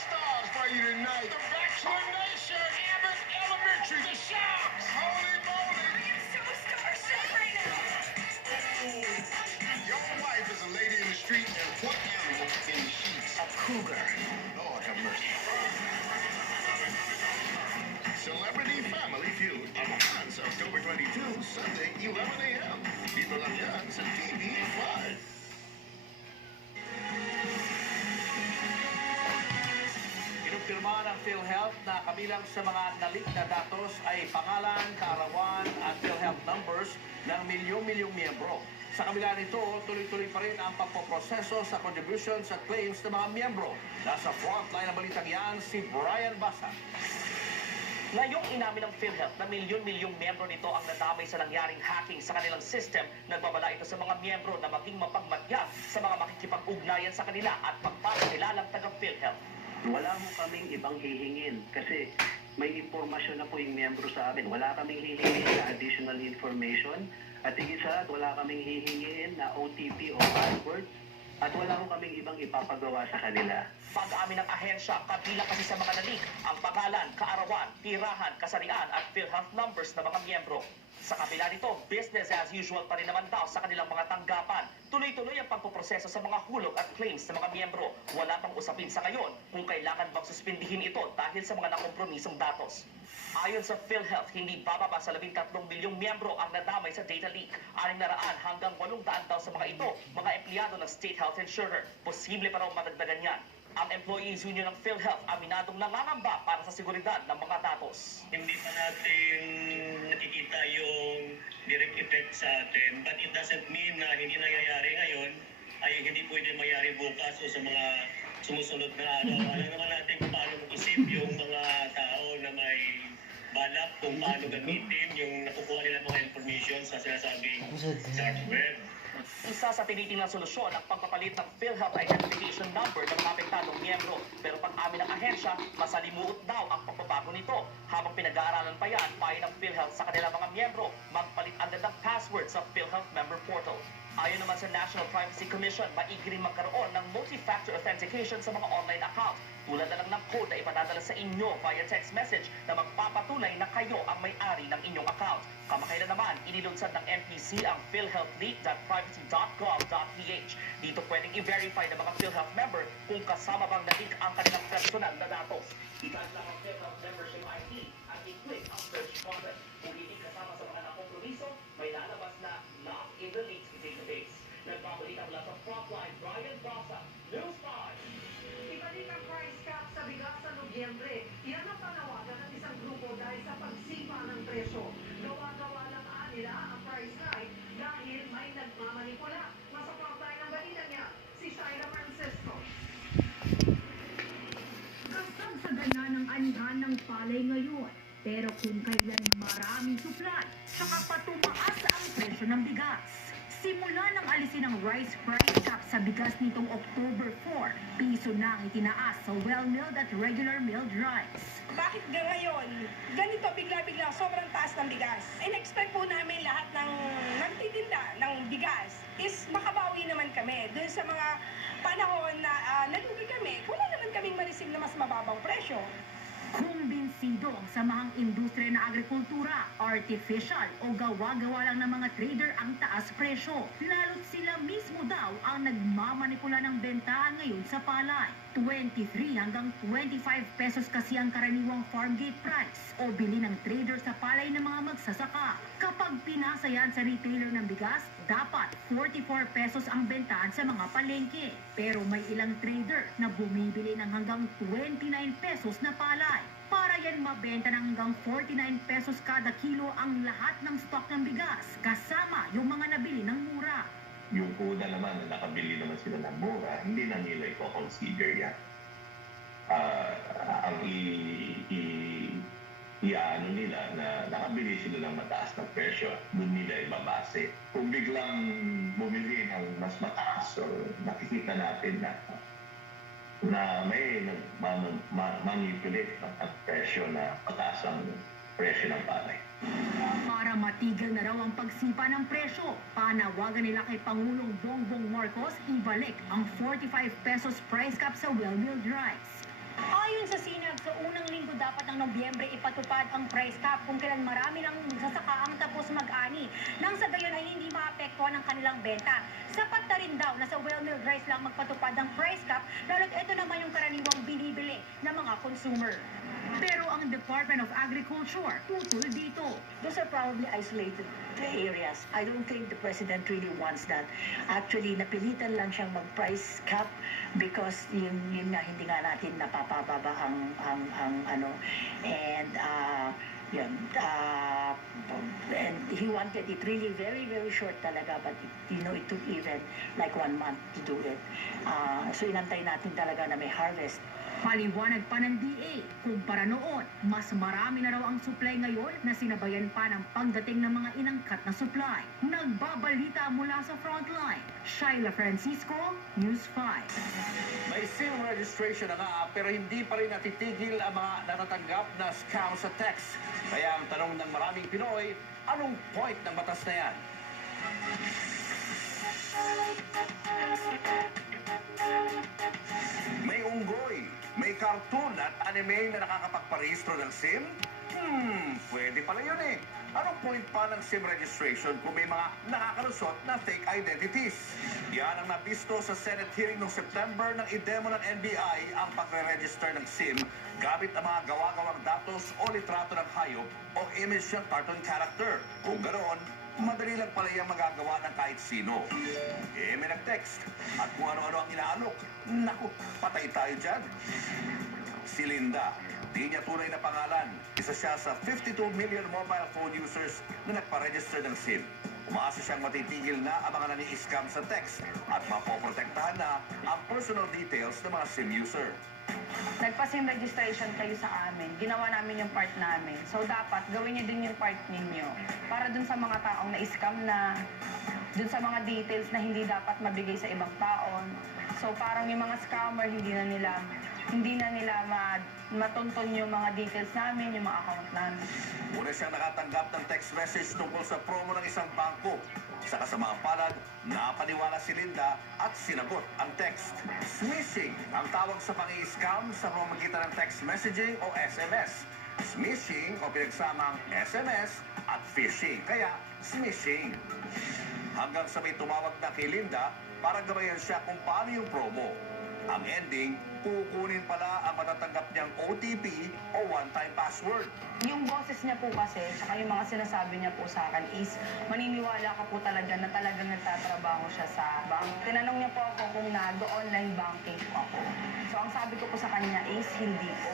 stars for you tonight. The Bachelor Nation, Abbott Elementary, the Sharks. Holy moly. I am so starstruck right now. Your wife is a lady in the street and what animal in the sheets? A cougar. Lord have mercy. Celebrity Family Feud on Hans, October 22, Sunday, 11 a.m. Dito lang yan sa TV5. Kinumpirma ng PhilHealth na kabilang sa mga nalik na datos ay pangalan, kaarawan at PhilHealth numbers ng milyong-milyong miyembro. Sa kabila nito, tuloy-tuloy pa rin ang pagpoproseso sa contributions at claims ng mga miyembro. Nasa frontline ng balitang yan, si Brian Basa. Ngayong inamin ng PhilHealth na milyon-milyong miyembro nito ang nadamay sa nangyaring hacking sa kanilang system, nagbabala ito sa mga miyembro na maging mapagmatyag sa mga makikipag-ugnayan sa kanila at pagpapakilalang taga-PhilHealth. Wala mo kaming ibang hihingin kasi may impormasyon na po yung miyembro sa amin. Wala kaming hihingin na additional information at higit sa lahat, wala kaming hihingin na OTP o password at wala ko kaming ibang ipapagawa sa kanila. Pag-amin ng ahensya, kabilang kasi sa mga nalik ang pangalan, kaarawan, tirahan, kasarian at PhilHealth numbers ng mga miyembro. Sa kabila nito, business as usual pa rin naman daw sa kanilang mga tanggapan. Tuloy-tuloy ang pagpoproseso sa mga hulog at claims ng mga miyembro. Wala pang usapin sa ngayon kung kailangan bang suspindihin ito dahil sa mga nakompromisong datos. Ayon sa PhilHealth, hindi bababa sa 13 milyong miyembro ang nadamay sa data leak. 600 hanggang 800 daw sa mga ito, mga empleyado ng State Health Insurer. Posible pa raw madagdagan yan. Ang Employees Union ng PhilHealth aminadong nangangamba para sa seguridad ng mga datos. Hindi pa natin nakikita yung direct effect sa atin, but it doesn't mean na hindi nangyayari ngayon ay hindi pwede mangyari bukas o sa mga sumusunod na araw. Alam naman natin kung paano mag-isip yung mga tao na may balak kung paano gamitin yung nakukuha nila mga information sa sinasabing dark web. Isa sa tinitingnan solusyon ang pagpapalit ng PhilHealth identification number ng mga apektadong miyembro. Pero pag-amin ng ahensya, masalimuot daw ang pagbabago nito. Habang pinag-aaralan pa yan, payo ng PhilHealth sa kanilang mga miyembro, magpalit agad ng password sa PhilHealth member portal. Ayon naman sa National Privacy Commission, maigi rin magkaroon ng multi-factor authentication sa mga online account. Tulad na lang ng code na ipadadala sa inyo via text message na magpapatunay na kayo ang may-ari ng inyong account. Kamakailan naman, inilunsad ng NPC ang philhealthleak.privacy.gov.ph. Dito pwedeng i-verify ng mga PhilHealth member kung kasama bang na-leak ang kanilang personal na datos. Itan lang ang PhilHealth membership ID at i-click ang search button. Kung hindi kasama sa mga nakompromiso, may lalabas na not in the leaked database. Nagpapalita mula sa Frontline Brian palay ngayon. Pero kung kailan maraming supply, saka pa tumaas ang presyo ng bigas. Simula nang alisin ang rice price cap sa bigas nitong October 4, piso na ang itinaas sa well-milled at regular milled rice. Bakit ngayon, ganito bigla-bigla sobrang taas ng bigas? In-expect po namin lahat ng nagtitinda ng bigas is makabawi naman kami. Doon sa mga panahon na nalugi kami, wala naman kaming ma-receive na mas mababang presyo. Kumbinsido ang samahang industriya ng agrikultura, artificial o gawa-gawa lang ng mga trader ang taas presyo. Lalo't sila mismo daw ang nagmamanipula ng bentahan ngayon sa palay. 23 hanggang 25 pesos kasi ang karaniwang farm gate price o bili ng trader sa palay ng mga magsasaka. Kapag pinasa yan sa retailer ng bigas, dapat 44 pesos ang bentahan sa mga palengke. Pero may ilang trader na bumibili ng hanggang 29 pesos na palay. Para yan mabenta ng hanggang 49 pesos kada kilo ang lahat ng stock ng bigas, kasama yung mga nabili ng mura. Yung una naman na nakabili naman sila ng mura, hindi na nila i-consider yan. Ang iaano nila na nakabili sila ng mataas na presyo, doon nila ibabase. Kung biglang bumili ng mas mataas, so nakikita natin na may manipulate ang presyo na mataas ang presyo ng palay. Para matigil na raw ang pagsipa ng presyo, panawagan nila kay Pangulong Bongbong Marcos ibalik ang 45 pesos price cap sa well-milled rice. Ayon sa sinag, sa unang linggo dapat ng Nobyembre ipatupad ang price cap kung kailan marami ng magsasaka ang tapos mag-ani. Nang sa gayon ay hindi maapektuhan ang kanilang benta. Sapat na rin daw na sa well-milled rice lang magpatupad ang price cap, lalo't ito naman yung karaniwang binibili ng mga consumer. Pero ang Department of Agriculture tutol dito. Those are probably isolated areas. I don't think the President really wants that. Actually, napilitan lang siyang mag-price cap because yun nga, hindi nga natin napapababa ang ano. And yun, and he wanted it really very, very short talaga, but it took even like 1 month to do it. So inantay natin talaga na may harvest. Paliwanag pa ng DA, kumpara noon, mas marami na raw ang supply ngayon na sinabayan pa ng pagdating ng mga inangkat na supply. Nagbabalita mula sa frontline, Shaila Francisco, News 5. May SIM registration na nga pero hindi pa rin natitigil ang mga natatanggap na scam sa text. Kaya ang tanong ng maraming Pinoy, anong point ng batas na yan? May unggoy, may cartoon at anime na nakakapagparehistro ng SIM? Pwede pala yun eh. Anong point pa ng SIM registration kung may mga nakakalusot na fake identities? Yan ang nabisto sa Senate hearing noong September nang i-demo ng NBI ang pagre-register ng SIM gamit ang mga gawa-gawang datos o litrato ng hayop o image ng cartoon character. Kung ganoon, madali lang pala yung magagawa ng kahit sino. May nag-text at kung ano-ano ang inaalok. Naku, patay tayo dyan. Si Linda, di niya tunay na pangalan. Isa siya sa 52 million mobile phone users na nagpa-register ng SIM. Umaasa siyang matitigil na ang mga nani-scam sa text at mapoprotektahan na ang personal details ng mga SIM user. Nagpa-SIM registration kayo sa amin. Ginawa namin yung part namin. So, dapat gawin niyo din yung part ninyo. Para dun sa mga taong na-scam na, dun sa mga details na hindi dapat mabigay sa ibang taon. So, parang yung mga scammer, hindi na nila matunton yung mga details namin, yung mga account namin. Una siyang nakatanggap ng text message tungkol sa promo ng isang bangko. Sa kasamaang palad, napaniwala si Linda at sinagot ang text. Smishing ang tawag sa pang-i-scam sa pamamagitan ng text messaging o SMS. Smishing o pinagsamang SMS at phishing, kaya smishing. Hanggang sa may tumawag na kay Linda para gabayan siya kung paano yung promo. Ang ending, kukunin pala ang matatanggap niyang OTP o one-time password. Yung boses niya po kasi, saka yung mga sinasabi niya po sa akin is, maniniwala ka po talaga na talagang nagtatrabaho siya sa bank. Tinanong niya po ako kung nag-online banking po ako. So, ang sabi ko po sa kanya is, hindi po.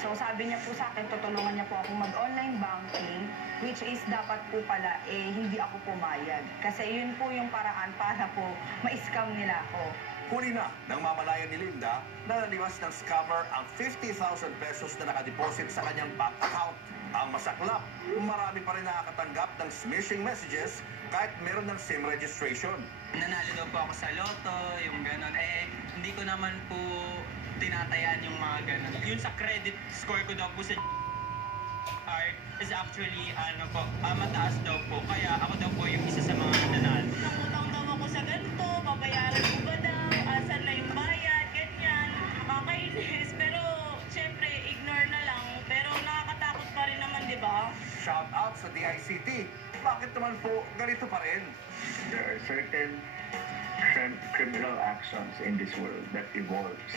So, sabi niya po sa akin, tutulungan niya po ako mag-online banking, which is dapat po pala, hindi ako pumayag. Kasi yun po yung paraan para po ma-scam nila ako. Huli na ng mamalayan ni Linda na naliwas ng scammer ang 50,000 pesos na nakadeposit sa kanyang bank account. Ang masaklap, marami pa rin nakakatanggap ng smishing messages kahit meron ng SIM registration. Nanalo daw po ako sa loto, yung gano'n. Hindi ko naman po tinatayaan yung mga gano'n. Yun sa credit score ko daw po sa card is actually, mataas daw po. Kaya ako daw po yung isa sa mga nanalo. Nakutang daw ako sa ganito, babayaran ko ba daw, asan na yung bayad, ganyan. Nakakainis, pero syempre, ignore na lang. Pero nakakatakot pa rin naman, di ba? Shout out sa DICT. Bakit naman po ganito pa rin? There are certain criminal actions in this world that evolves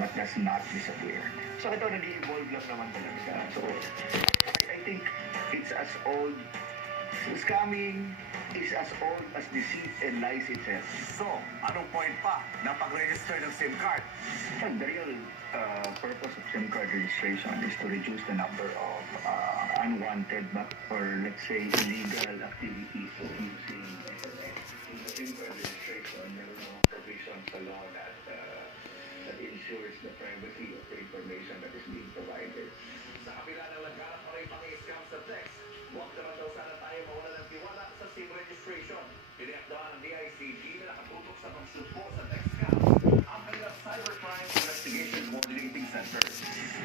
but does not disappear. So ito, nag-evolve lang naman talaga. So I think it's as old, scamming is as old as deceit and lies itself. So, anong point pa ng pag-register ng SIM card? The real purpose of SIM card registration is to reduce the number of unwanted or let's say illegal activities of using internet. In the SIM card registration, there are no provisions sa law that ensures the privacy of the information that is being provided. Sa kabila ng laganap pa rin pang-scam sa text, huwag naman daw sana tayo mawala ng tiwala sa SIM registration. Pinakdaan ng DICT na nakatutok sa pagsugpo sa text scam ang kanilang Cybercrime Investigation Coordinating Center.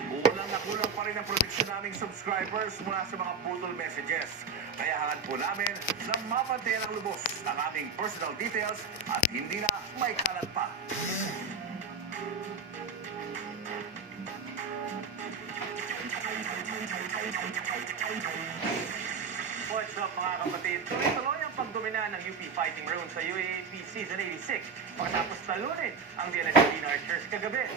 Kulang na kulang pa rin ang proteksyon naming subscribers mula sa mga putol messages. Kaya hangad po namin na mapantayan ng lubos ang aming personal details at hindi na may kalat pa. What's up mga kapatid? Tuloy-tuloy ang pagdomina ng UP Fighting Maroons sa UAAP Season 86 pagkatapos talunin ang DLSD Archers kagabi.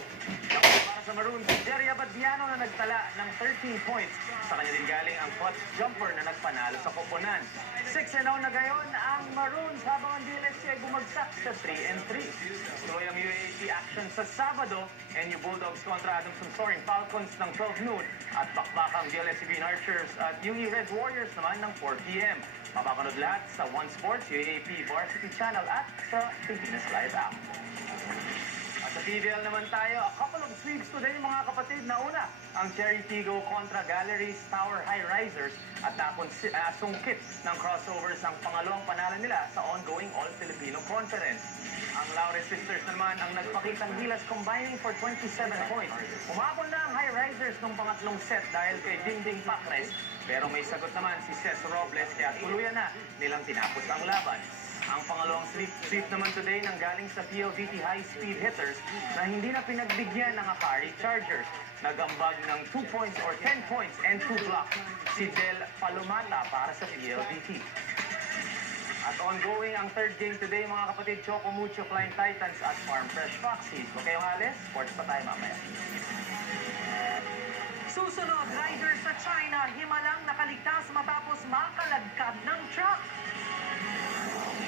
Nakuha para sa Maroons, Jerry Abadiano na nagtala ng 13 points. Sa kanya din galing ang clutch jumper na nagpanalo sa koponan. 6-0 na gayon ang Maroons habang ang DLSD ay bumagsak sa 3-3. Tuloy ang UAAP action sa Sabado, NU Bulldogs kontra Adamson Soaring Falcons ng 12 noon at bakbakang DLSD Archers at UE Red Warriors naman ng 4 p.m. Mapapanood lahat sa One Sports, UAAP Varsity Channel at sa Pilipinas Live app. At sa PBL naman tayo, a couple of sweeps today mga kapatid. Nauna, ang Cherry Tigo kontra Galleries Tower High Risers at sungkit ng crossovers ang pangalawang panalo nila sa ongoing All-Filipino Conference. Ang Laure Sisters naman ang nagpakitang gilas combining for 27 points. Umabol na ang High Risers nung pangatlong set dahil kay Dingding Pacres. Pero may sagot naman si Cez Robles kaya tuluyan na nilang tinapos ang laban. Ang pangalawang sweep naman today nang galing sa PLDT high-speed hitters na hindi na pinagbigyan ng Akari Chargers. Nagambag ng 2 points or 10 points and 2 blocks si Del Palomata para sa PLDT. At ongoing ang third game today mga kapatid, Choco Mucho Flying Titans at Farm Fresh Foxes. Huwag kayong alis, sports pa tayo mamaya. Susunod, riders sa China, himalang nakaligtas matapos makalagkad ng truck.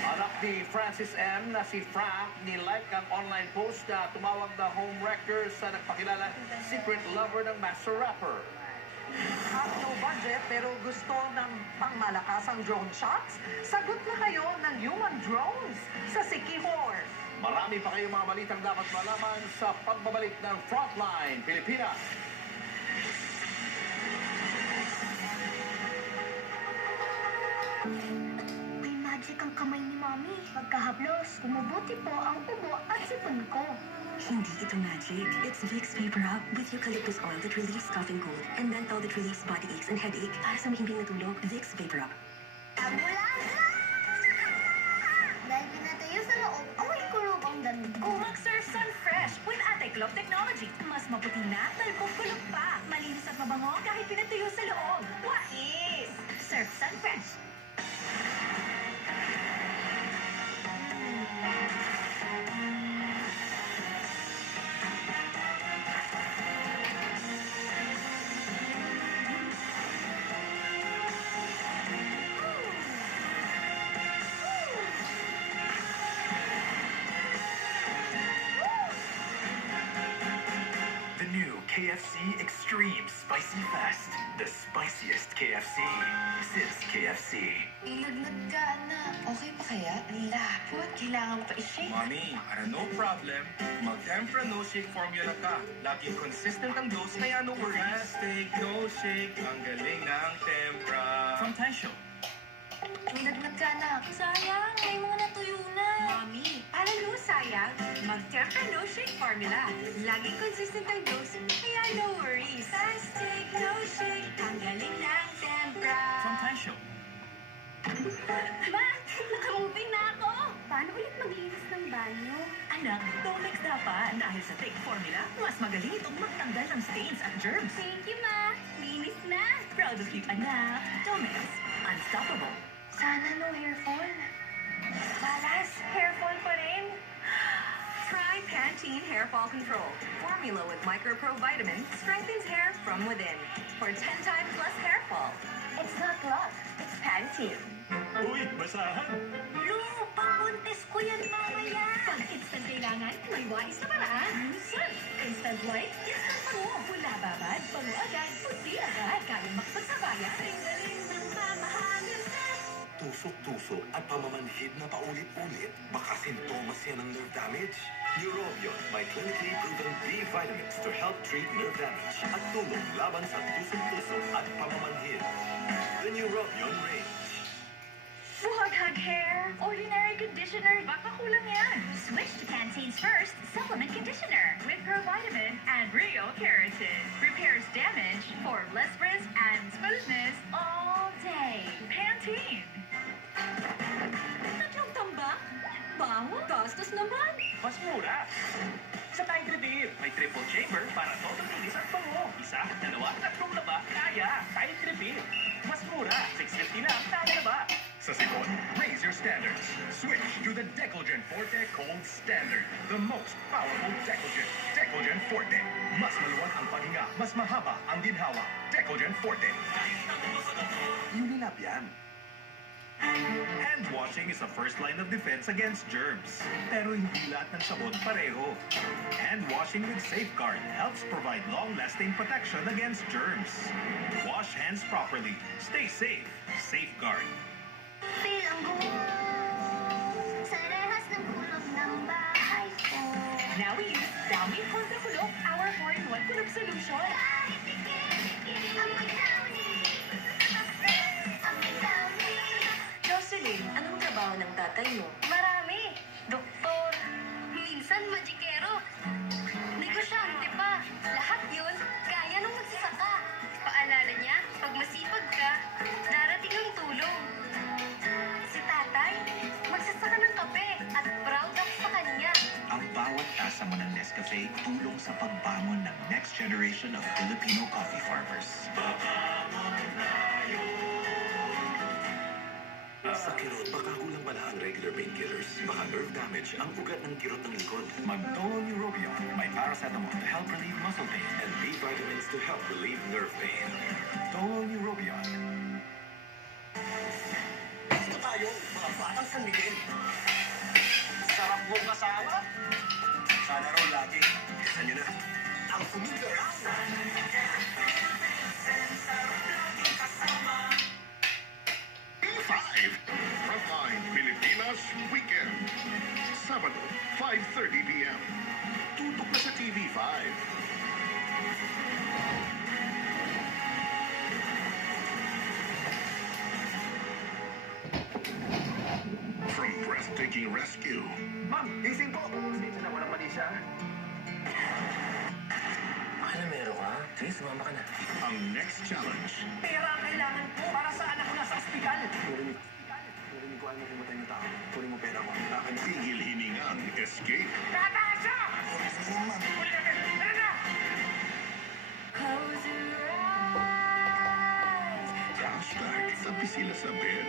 Anak ni Francis M. na si Frank nilike ang online post na tumawag na home wrecker sa nagpakilala secret lover ng master rapper. At no budget pero gusto ng pangmalakasang drone shots? Sagot na kayo ng human drones sa Sikihor. Marami pa kayong mga balitang dapat malaman sa pagbabalik ng Frontline Pilipinas. May magic ang kamay ni Mami. Pagkahablos, umubuti po ang ubo at sipon ko. Hindi ito magic. It's Vicks Vapor Rub with eucalyptus oil that relieves cough and cold and menthol that relieves body aches and headache para sa mahimbing na tulog. Vicks Vapor Rub. Ambulansya! Dahil pinatayo sa loob, amoy kulog ang damit ko. Mag-Surf Sun Fresh with Anti-Clog Technology. Mas maputi na, talbog kulog pa. Malinis at mabango kahit pinatuyo sa loob. Wais! Surf Sun Fresh. KFC Extreme Spicy Fest. The spiciest KFC since KFC. Ilagnag ka, anak. Okay pa kaya? Ang lapot. Kailangan pa i-shake. Mommy, no problem. Mag-Tempra No Shake formula ka. Laging consistent ang dose, kaya no worries. Plastic, no shake. Ang galing ng Tempra. From Taisho. Ilagnag ka, anak. Sayang, may mga natuyo na. Mommy, alam mo sayang, mag-Tempra No Shake Formula. Laging consistent ang dose, kaya no worries. Plastic, no shake, ang galing ng Tempra. From Taisho. Ma, nakamoving na ako. Paano ulit maglinis ng banyo? Anak, Domex dapat. Dahil sa Take Formula, mas magaling itong magtanggal ng stains at germs. Thank you, Ma. Linis na. Proud of you, anak. Domex, unstoppable. Sana no hair fall. Balas, hair fall pa rin. Try Pantene Hair Fall Control. Formula with Micro-Pro Vitamin strengthens hair from within. For 10 times less hair fall. It's not luck. It's Pantene. Uy, basahan. Lu, pang-contest ko yan mamaya. Pag instant kailangan, may wais na paraan. Surf! Instant white, instant pango. Wala babad, pango agad, puti agad. Kaya makapagsabayan. Ang galing ng mamahalin sa... Tusok-tusok at pamamanhid na paulit-ulit, baka sintomas yan ng nerve damage. Neurobion may clinically proven B vitamins to help treat nerve damage at tulong laban sa tusok-tusok at pamamanhid. The Neurobion range. Buhaghag hair, ordinary conditioner, baka kulang yan. Switch to Pantene's first supplement conditioner with provitamin and real keratin. Repairs damage for less frizz and smoothness all day. Pantene. Tatlong tambak? Bango? Gastos naman. Mas mura. Sa Tide Reveal, may triple chamber para total linis at bango. Isa, dalawa, tatlong laba, kaya. Tide Reveal. Mas mura. 650 lang, kaya na ba? Sa Sikon, raise your standards. Switch to the Decolgen Forte Cold Standard. The most powerful Decolgen. Decolgen Forte. Mas maluwag ang paghinga, mas mahaba ang ginhawa. Decolgen Forte. Unilab yan. Hand washing is the first line of defense against germs. Pero hindi lahat ng sabon pareho. Hand washing with Safeguard helps provide long-lasting protection against germs. Wash hands properly. Stay safe. Safeguard. Feel ang sa rehas ng kulog ng bahay ko. Now we use Downy Contra Kulog, our 4-in-1 kulog solution. Amoy downy. Amoy downy. Jocelyn, anong trabaho ng tatay mo? Marami. Doktor. Minsan magikero. Negosyante pa. Lahat yun, kaya nung magsasaka. Paalala niya, pag masipag ka, darating ang tulong. Si tatay, magsasaka ng kape at proud ako sa kanya. Ang bawat tasa mo ng Nescafe tulong sa pagbangon ng next generation of Filipino coffee farmers. Sa kirot, baka kulang pala ang regular painkillers. Baka nerve damage ang ugat ng kirot ng likod. Mag-Dolo Neurobion. May paracetamol to help relieve muscle pain and B vitamins to help relieve nerve pain. Dolo Neurobion. Dito tayo, mga batang San Miguel. Sarap mong asawa. Sana raw lagi. Kesa nyo na. Ang sumigaraw. P5 Frontline Pilipinas Weekend Sabado 5:30 p.m. Tutok na sa TV5. From breathtaking rescue Ma'am, gising po. Dito na walang mali siya. Baka na meron ka. Sige, sumama ka na. ang next challenge. Pera ang kailangan ko para sa anak ko nasa ospital. Narinig ko ayaw mo pumatay na tao. Kunin mo pera ko. Akin tigil hiningang escape. Tataas siya! Tara na! Close your eyes. Hashtag sabi sila sa bed.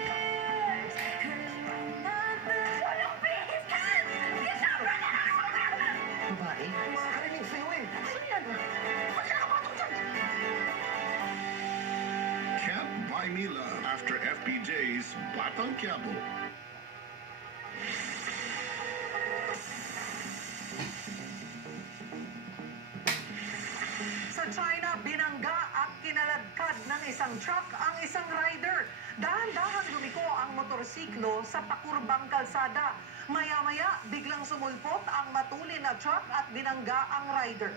Walang pilitan! Kasama na! Babae? Makakarinig sa'yo eh. Sino yan? Ba't ka nakapatong dyan? Can't Buy Me Love after FPJ's Batang Quiapo. Sa ng truck ang isang rider. Dahan-dahan lumiko ang motorsiklo sa pakurbang kalsada. Maya-maya, biglang sumulpot ang matulin na truck at binangga ang rider.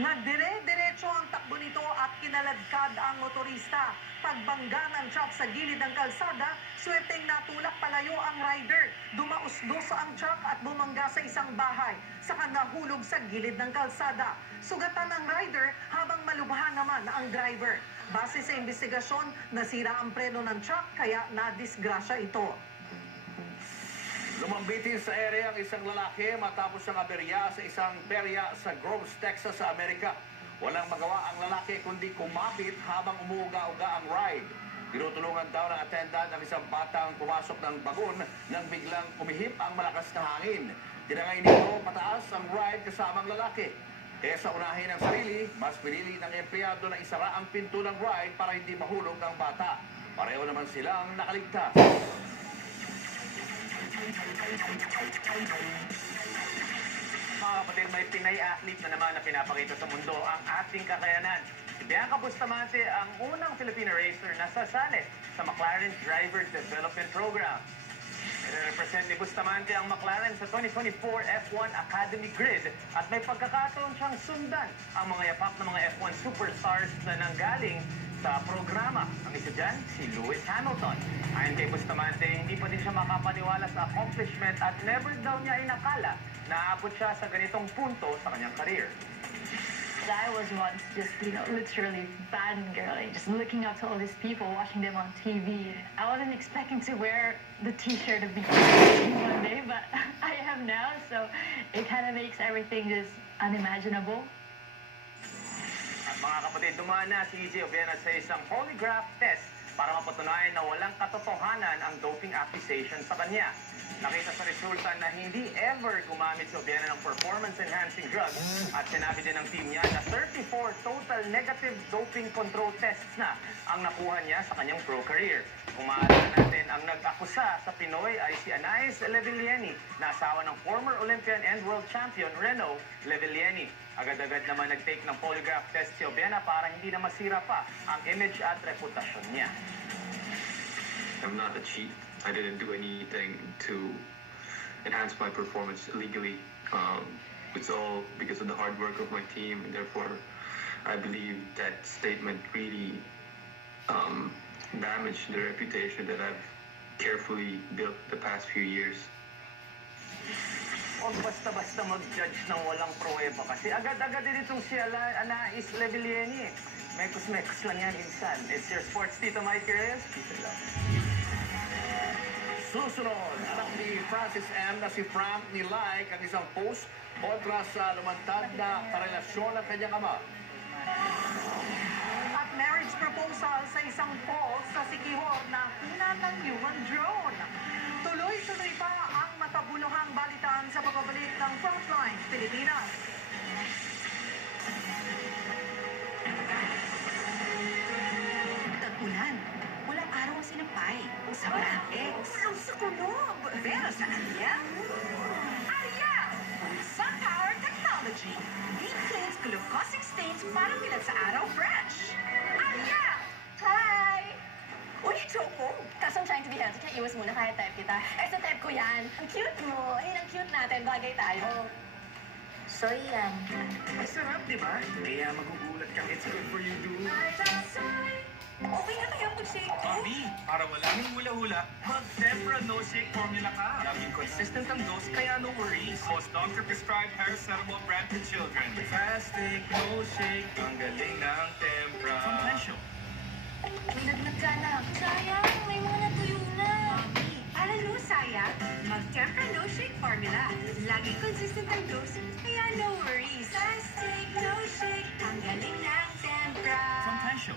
Nagdire-diretso ang takbo nito at kinaladkad ang motorista. Pagbangga ng truck sa gilid ng kalsada, swerteng natulak palayo ang rider. Dumausdos ang truck at bumangga sa isang bahay. Saka nahulog sa gilid ng kalsada. Sugatan ang rider habang malubha naman ang driver. Base sa investigasyon, nasira ang preno ng truck kaya nadisgrasya ito. Lumambitin sa ere ang isang lalaki matapos ang aberya sa isang perya sa Groves, Texas sa Amerika. Walang magawa ang lalaki kundi kumapit habang umuuga-uga ang ride. Tinutulungan daw ng attendant ang isang batang pumasok ng bagon nang biglang umihip ang malakas na hangin. Tinangay nito pataas ang ride kasamang lalaki. Kesa unahin ang sarili, mas pinili ng empleyado na isara ang pinto ng ride para hindi mahulog ng bata. Pareho naman silang nakaligtas. Mga kapatid, may Pinay athlete na naman na pinapakita sa mundo ang ating kakayanan. Si Bianca Bustamante ang unang Filipino racer na sasali sa McLaren Driver Development Program. Represent ni Bustamante ang McLaren sa 2024 F1 Academy Grid at may pagkakataon siyang sundan ang mga yapak ng mga F1 superstars na nanggaling sa programa. Ang isa dyan, si Lewis Hamilton. Ayon kay Bustamante, hindi pa din siya makapaniwala sa accomplishment at never daw niya inakala na aabot siya sa ganitong punto sa kanyang career. I was once just, literally fangirling, just looking up to all these people, watching them on TV. I wasn't expecting to wear the t-shirt of BTS one day, but I am now, so it kind of makes everything just unimaginable. At mga kapatid, dumaan na si EJ Obiena sa isang polygraph test para mapatunayan na walang katotohanan ang doping accusation sa kanya. Nakita sa resulta na hindi ever gumamit si Obiena ng performance-enhancing drugs at sinabi din ng team niya na 34 total negative doping control tests na ang nakuha niya sa kanyang pro career. Kung maalala natin, ang nag-akusa sa Pinoy ay si Anais Levilieni, na asawa ng former Olympian and world champion Reno Levilieni. Agad-agad naman nag-take ng polygraph test si Obiena para hindi na masira pa ang image at reputasyon niya. I'm not a cheat. I didn't do anything to enhance my performance illegally. It's all because of the hard work of my team, and therefore I believe that statement really damaged the reputation that I've carefully built the past few years. Huwag basta-basta mag-judge ng walang pruweba kasi agad-agad din itong si Anais Levilieni. Mekos-mekos lang yan minsan. It's your sports, Tito Mike Reyes. Peace and love. Susunod, anak ni Francis M. na si Frank nilike ang isang post kontra sa lumantad na karelasyon ng kanyang ama. At marriage proposal sa isang falls sa Siquijor na hina ng human drone. Tuloy-tuloy pa ang makabuluhang balitaan sa pagbabalik ng Frontline Pilipinas. Tag-ulan. Walang araw ang sinampay. Sobrang ex. Ulong sa kulob. Pero sa kanya, Ariel! Sun Power Technology. Deep cleans glucosic stains para bilad sa araw fresh. Ariel! Hi! Uy, Choco! Kaso I'm trying to be healthy, kaya iwas muna kahit type kita. Eh, sa type ko yan. Ang cute mo. Ayun, ang cute natin. Bagay tayo. Sorry yan. Masarap, di ba? Kaya magugulat kang it's good for you, dude. Okay na kaya mag-shake ko? Mami, para wala nang hula-hula, mag-Tempra No Shake formula ka. Laging consistent ang dose, kaya no worries. Most doctor-prescribed paracetamol brand for children. Fastic, no shake, ang galing ng Tempra. From Pensio. May naglag ka na. Sayang, may mga natuyo na. Alam mo, sayang, mag-Tempra No Shake Formula. Laging consistent ang dose, kaya no worries. Fastic, no shake, ang galing ng Tempra. From Pensio.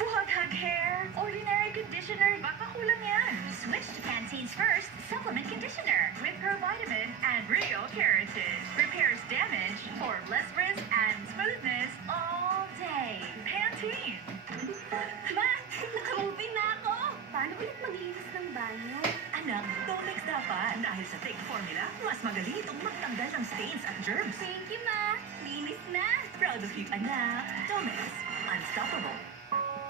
Buhaghag hair, ordinary conditioner, baka kulang yan. Switch to Pantene's first supplement conditioner with provitamin and real keratin. Repairs damage for less frizz and smoothness all day. Pantene. Ma, nakamovie na ako. Paano ulit maglinis ng banyo? Anak, Dolex dapat. Dahil sa thick formula, mas magaling itong magtanggal ng stains at germs. Thank you, Ma. Linis na. Proud of you, anak. Domex, unstoppable.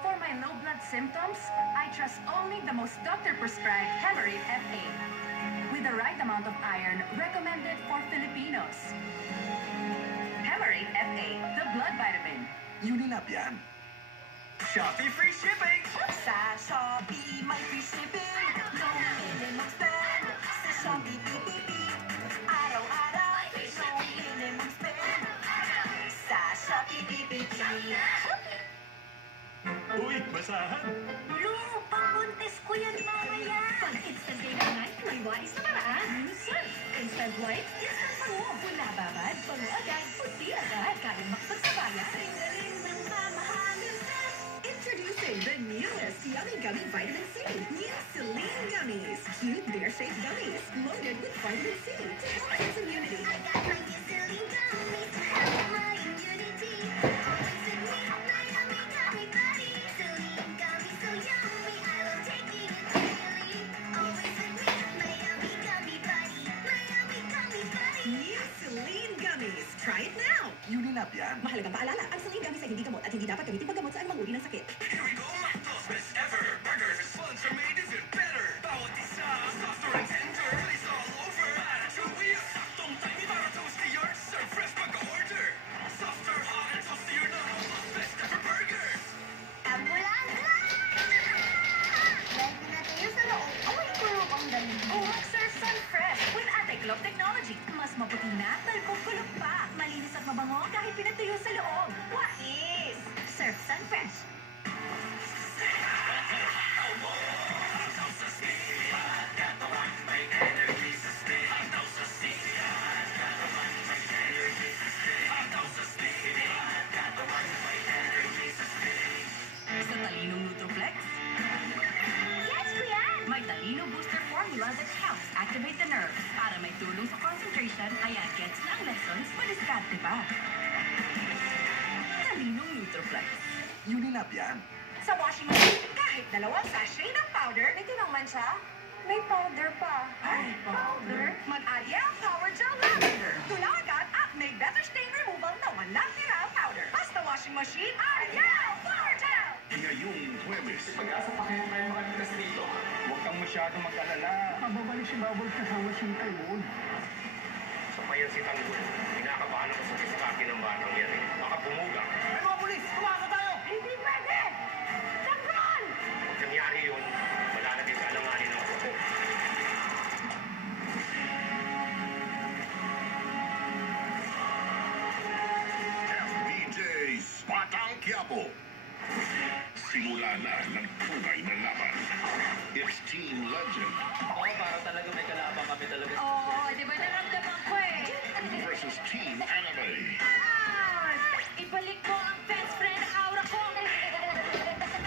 For my low blood symptoms, I trust only the most doctor-prescribed Hemarate FA. With the right amount of iron recommended for Filipinos. Hemarate FA, the blood vitamin. Unilab yan. Shopee free shipping! Sa Shopee, may free shipping. No minimum spend. Sa Shopee, PPP. Araw-araw, no minimum spend. Sa Shopee, PPP. Uy, basahan! Lu, pang-buntis ko yan mamaya. Pag instant kailangan, may wais na paraan. Surf! Instant white, instant pango. Wala babad, pango agad, puti agad. Kaya makapagsabayan. Ring-ring ng mamahalin na. Introducing the newest Yummy Gummy Vitamin C. New Celine Gummies. Cute bear-shaped gummies. Loaded with vitamin C to help kids' immunity. I got my new Celine gummies to help my immunity. Always with me, my yummy gummy buddy. Celine gummies so yummy, I will take it daily. Always with me, my yummy gummy buddy. My yummy gummy buddy. New Celine Gummies. Try it now. Unilab yan. Mahalagang paalala, ang Celine Gummies ay hindi gamot at hindi dapat gamitin paggamot sa anumang uri ng sakit. Here we go! Those best ever! Burgers, buns are made even better! Bawat isa, softer and tender! It's all over! Para chewy, saktong timing para toastier! Serve fresh pag-order! Softer, hot, and toastier na ang most best ever burgers! Ambulansya! Dahil pinatayo sa loob, amoy kulog ang dalig. Buwag Surf Sun Fresh with anti-clog technology. Mas maputi na, talpog-kulog pa. Malinis at mabango kahit pinatuyo sa loob. Wais! Surf Sun Fresh. Sa Talinong Nutroflex, Yes, Kuya! may Talino Booster Formula that helps activate the nerve para may tulong sa concentration kaya gets na ang lessons, madiskarte pa. Talinong Nutroflex. Unilab yan. Sa washing machine, kahit dalawang sachet ng powder, may tinangman siya. May powder pa. Ay, powder? Mag-Ariel Power Gel Lavender. Tulaw agad at may better stain removal na walang tira ang powder. Basta washing machine, Ariel Power Gel! Ngayong Huwebes. Pag-asa pa kaya tayo makalikas dito. Huwag kang masyadong mag-alala. Mababalik si Bubble kasama si Taiwan. Sa payan si Tanggol, kinakabahan ako sa kiskaki ng batang yan eh. Baka bumuga. Ay mga pulis, kumaka tayo! Hindi pwede! Tanggol! Pag nangyari yun, malalagay sa alanganin ng ako. FPJ Batang Quiapo. Simula na ng tunay na laban. It's Team Legend Oo, para talaga may kalaabang kami talaga. Oo, di ba naramdaman ko eh. versus Team Anime. Ibalik mo ang best friend aura ko.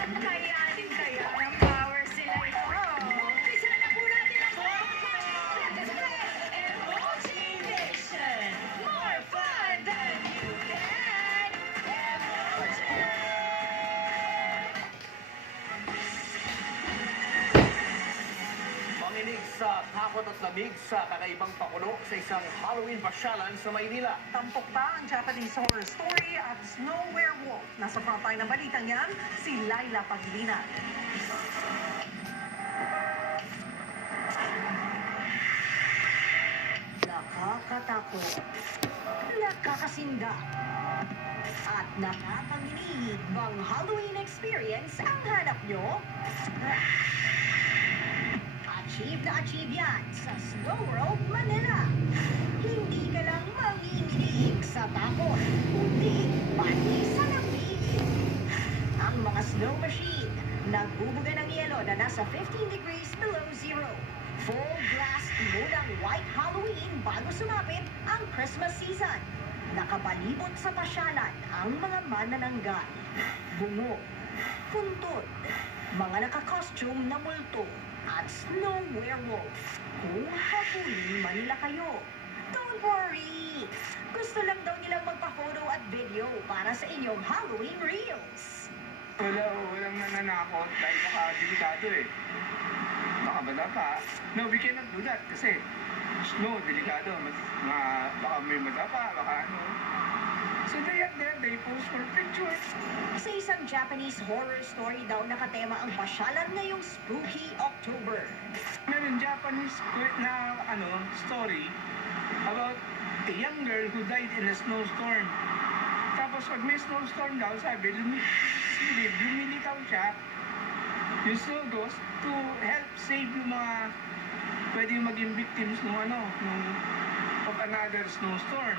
Kayanin kaya ng power sila ito. Isa na po natin ang Emoji Nation. More fun than you can imagine. Manginig sa takot at lamig sa kakaibang pakulo sa isang Halloween pasyalan sa Maynila. Tampok pa ang Japanese horror story at Snow Werewolf. Nasa frontline ng balitang yan, si Laila Paglina. Nakakatakot, nakakasinda, at nakakanginiig bang Halloween experience ang hanap nyo? Achieve na achieve yan sa Snow World, Manila. Hindi ka lang manginginig sa takot, kundi pati sa lamig. Ang mga snow machine, nagbubuga ng yelo na nasa 15 degrees below zero. Full blast mode ang White Halloween bago sumapit ang Christmas season. Nakabalibot sa pasyalan ang mga manananggal, bungo, puntod, mga naka-costume na multo, at snow werewolf. Kung habulin man nila kayo, don't worry! Gusto lang daw nilang magpa-photo at video para sa inyong Halloween Reels. Walang nananakot dahil baka delikado eh. Baka bala pa. No, we cannot do that kasi snow, delikado. Baka may madapa, baka ano. So they pose for pictures. Sa isang Japanese horror story daw nakatema ang pasyalan ngayong spooky October. Meron Japanese na story about a young girl who died in a snowstorm. Tapos pag may snowstorm daw, sabi, lumilitaw siya, yung snow ghost, to help save yung mga pwedeng maging victims of another snowstorm.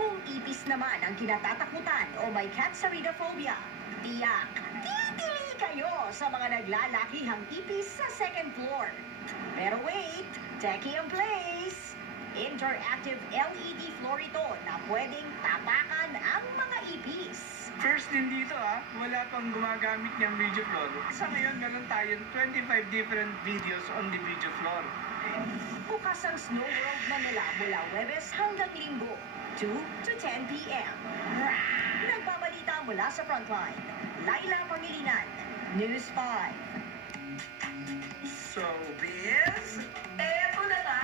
Kung ipis naman ang kinatatakutan o may catsaridophobia, tiyak, titili kayo sa mga naglalakihang ipis sa second floor. Pero wait, techie ang place! Interactive LED floor ito na pwedeng tapakan ang mga ipis. First din dito wala pang gumagamit ng video floor. Sa ngayon, meron tayong 25 different videos on the video floor. Bukas ang Snow World Manila mula Huwebes hanggang Linggo, 2 to 10 p.m. Nagbabalita mula sa Frontline, Laila Pangilinan, News 5. So, Biz, eto na nga.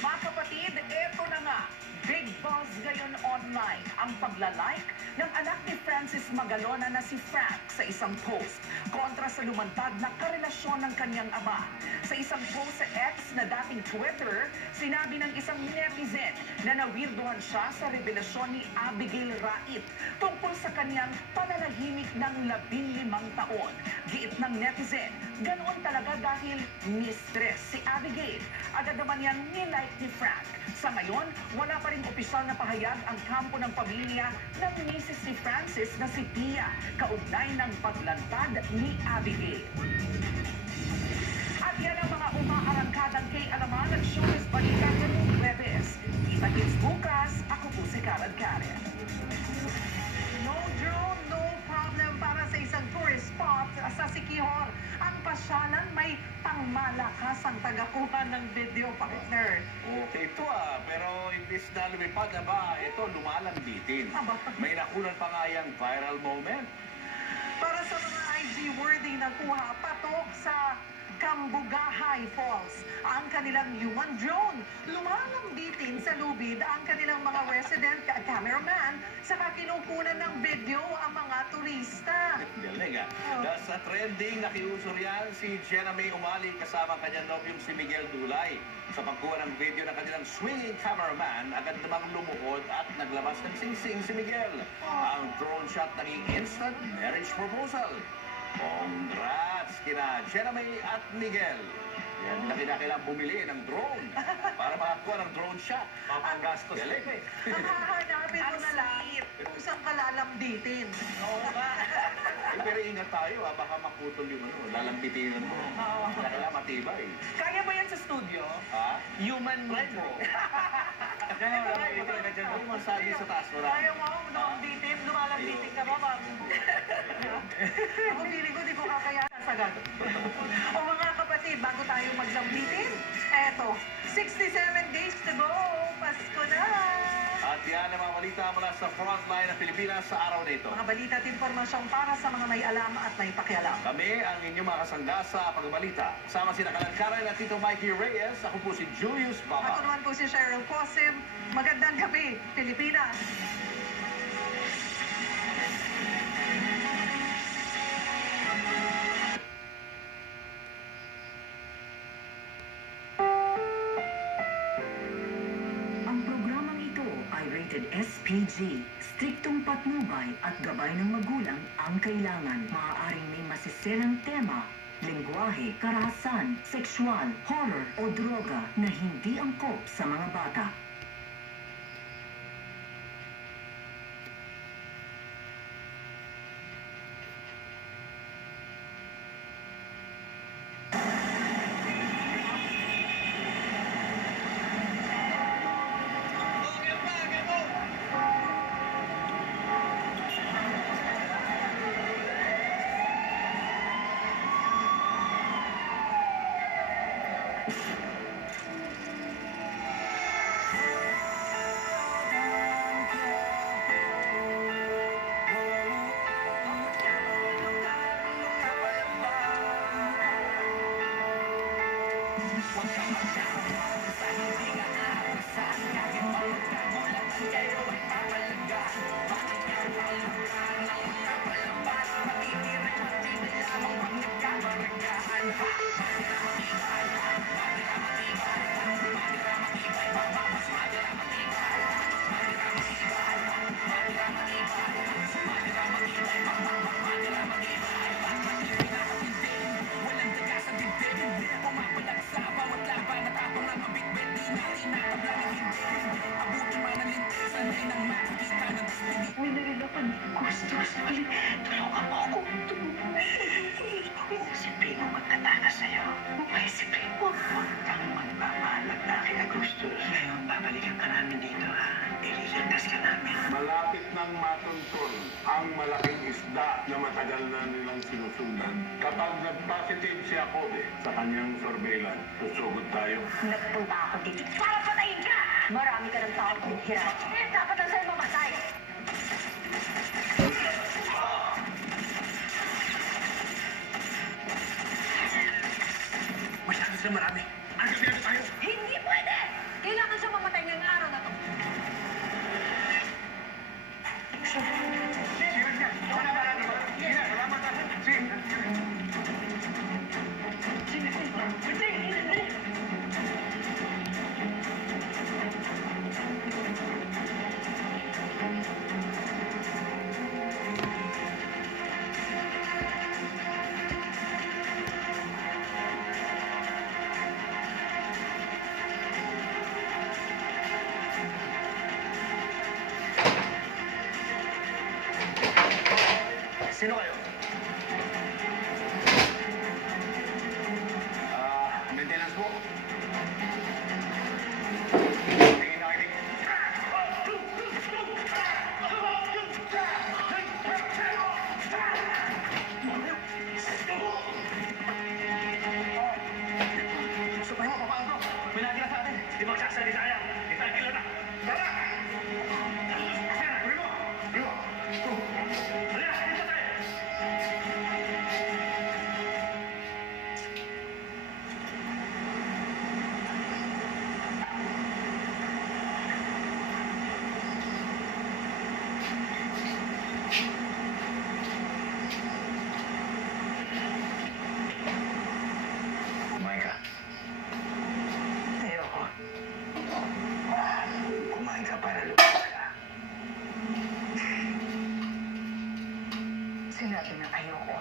Mga kapatid, eto na nga. Big buzz ngayon online ang paglalike ng anak ni Francis Magalona na si Frank sa isang post kontra sa lumantad na karelasyon ng kanyang ama. Sa isang post sa X na dating Twitter, sinabi ng isang netizen na nawirduhan siya sa revelasyon ni Abigail Rait tungkol sa kanyang pananahimik ng 15 taon. Giit ng netizen, ganoon talaga dahil mistress si Abigail. Agad naman yan nilike ni Frank. Sa ngayon, wala pa rin opisyal na pahayag ang kampo ng pamilya ng misis ni Francis na si Pia, kaugnay ng paglantad ni Abigail. At yan ang mga umaarangkadang kay alaman at showbiz balita ngayong Huwebes. Kita-kits bukas, ako po si Karen Karen. No drone, no problem para sa isang tourist spot sa Siquijor. Ang pasyalan may pangmalakasang tagakuha ng video partner. Okay ito pero imbis na lumipad na ba, ito lumalambitin. May nakunan pa nga yung viral moment. Para sa mga IG-worthy na kuha, patok sa Cambugahay Falls ang kanilang human drone. Lumalambitin sa lubid ang kanilang mga resident cameraman saka kinukunan ng video ang mga turista. Galing Dahil sa trending, nakiusor yan si Jenna May Umali kasama kanyang nobyong si Miguel Dulay. Sa pagkuha ng video ng kanilang swinging cameraman, agad namang lumuhod at naglabas ng sing-sing si Miguel. Ang drone shot naging instant marriage proposal. Congrats kina Jenna May at Miguel. Yan na kinakailangan bumili ng drone para makakuha ng drone shot. Ang gastos. Galing. Ang hahanapin mo na lang kung saan ka lalambitin. Oo nga. Pero ingat tayo baka makutol yung lalambitin mo. Kailangan matibay. Kaya ba yan sa studio? Human drone. Ano masabi sa taas mo Kaya mo, lumalambitin. Lumalambitin ka ba, ma'am? Ako feeling ko, di ko kakayanan sagad. O mga kapatid, bago tayo maglambitin, eto, 67 days to go. Pasko na! At yan ang mga balita mula sa frontline ng Pilipinas sa araw na ito. Mga balita at impormasyon para sa mga may alam at may pakialam. Kami ang inyong mga kasangga sa pagbalita. Sama sina Kalan Karen at Tito Mikey Reyes. Ako po si Julius Baba. Ako naman po si Cheryl Cosim. Magandang gabi, Pilipinas! rated SPG. Striktong patnubay at gabay ng magulang ang kailangan. Maaaring may masisirang tema, lengguwahe, karahasan, sexual, horror o droga na hindi angkop sa mga bata. What's up? matagal na nilang sinusundan. Kapag nag-positive si Jacobe sa kanyang surveillance, susugod tayo. Nagpunta ako dito para patayin ka! Marami ka ng tao kong hirap. Dapat na sa'yo mamatay. Masyado sila marami. Ano kaya tayo? Hindi pwede! Kailangan siya mamatay ngayong araw na to. Sino kayo? Maintenance po. Tingin na kayo. Supay mo, papaan ko. May nakila sa atin. Di magsasalita yan. Itagila na. Tara! Huli mo! Huli mo! Halika, dito tayo! Kumain ka. Ayoko. Kumain ka para lupas ka. Sinabi na ayoko.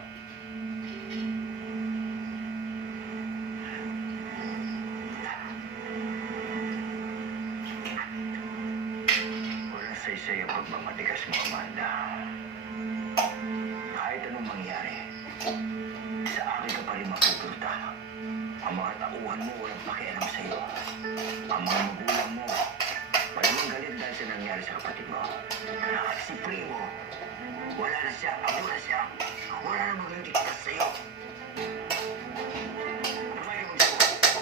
Walang saysay ang pagmamatigas mo, Amanda. Kahit anong mangyari, sa akin ka pa rin mapupunta. Ang mga tauhan mo walang pakialam sa'yo. Ang mga magulang mo, malamang galit dahil sa nangyari sa kapatid mo. At si Primo, wala na siya, ako na siya. Wala na maging diktas sa'yo. Kumain ka magsuko.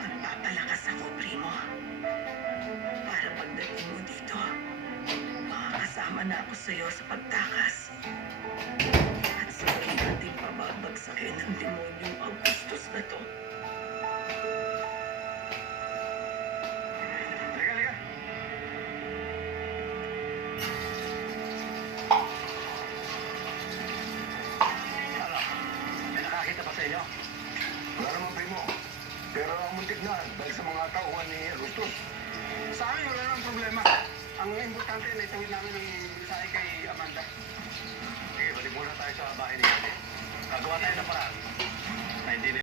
Magpapalakas ako, Primo. Para pagdating mo dito, makakasama na ako sa'yo sa pagtakas. At sabay natin pababagsakin ng demonyong Augustus na to. Halika, halika. Ano? May nakakita pa sa inyo? Wala naman, Primo. Pero ang muntik na dahil sa mga tauhan ni Agustus. Sa akin, wala namang problema. Ang importante na itawid namin ng mensahe kay Amanda. Sige, balik muna tayo sa bahay ni Ate. Gagawa tayo ng paraan na hindi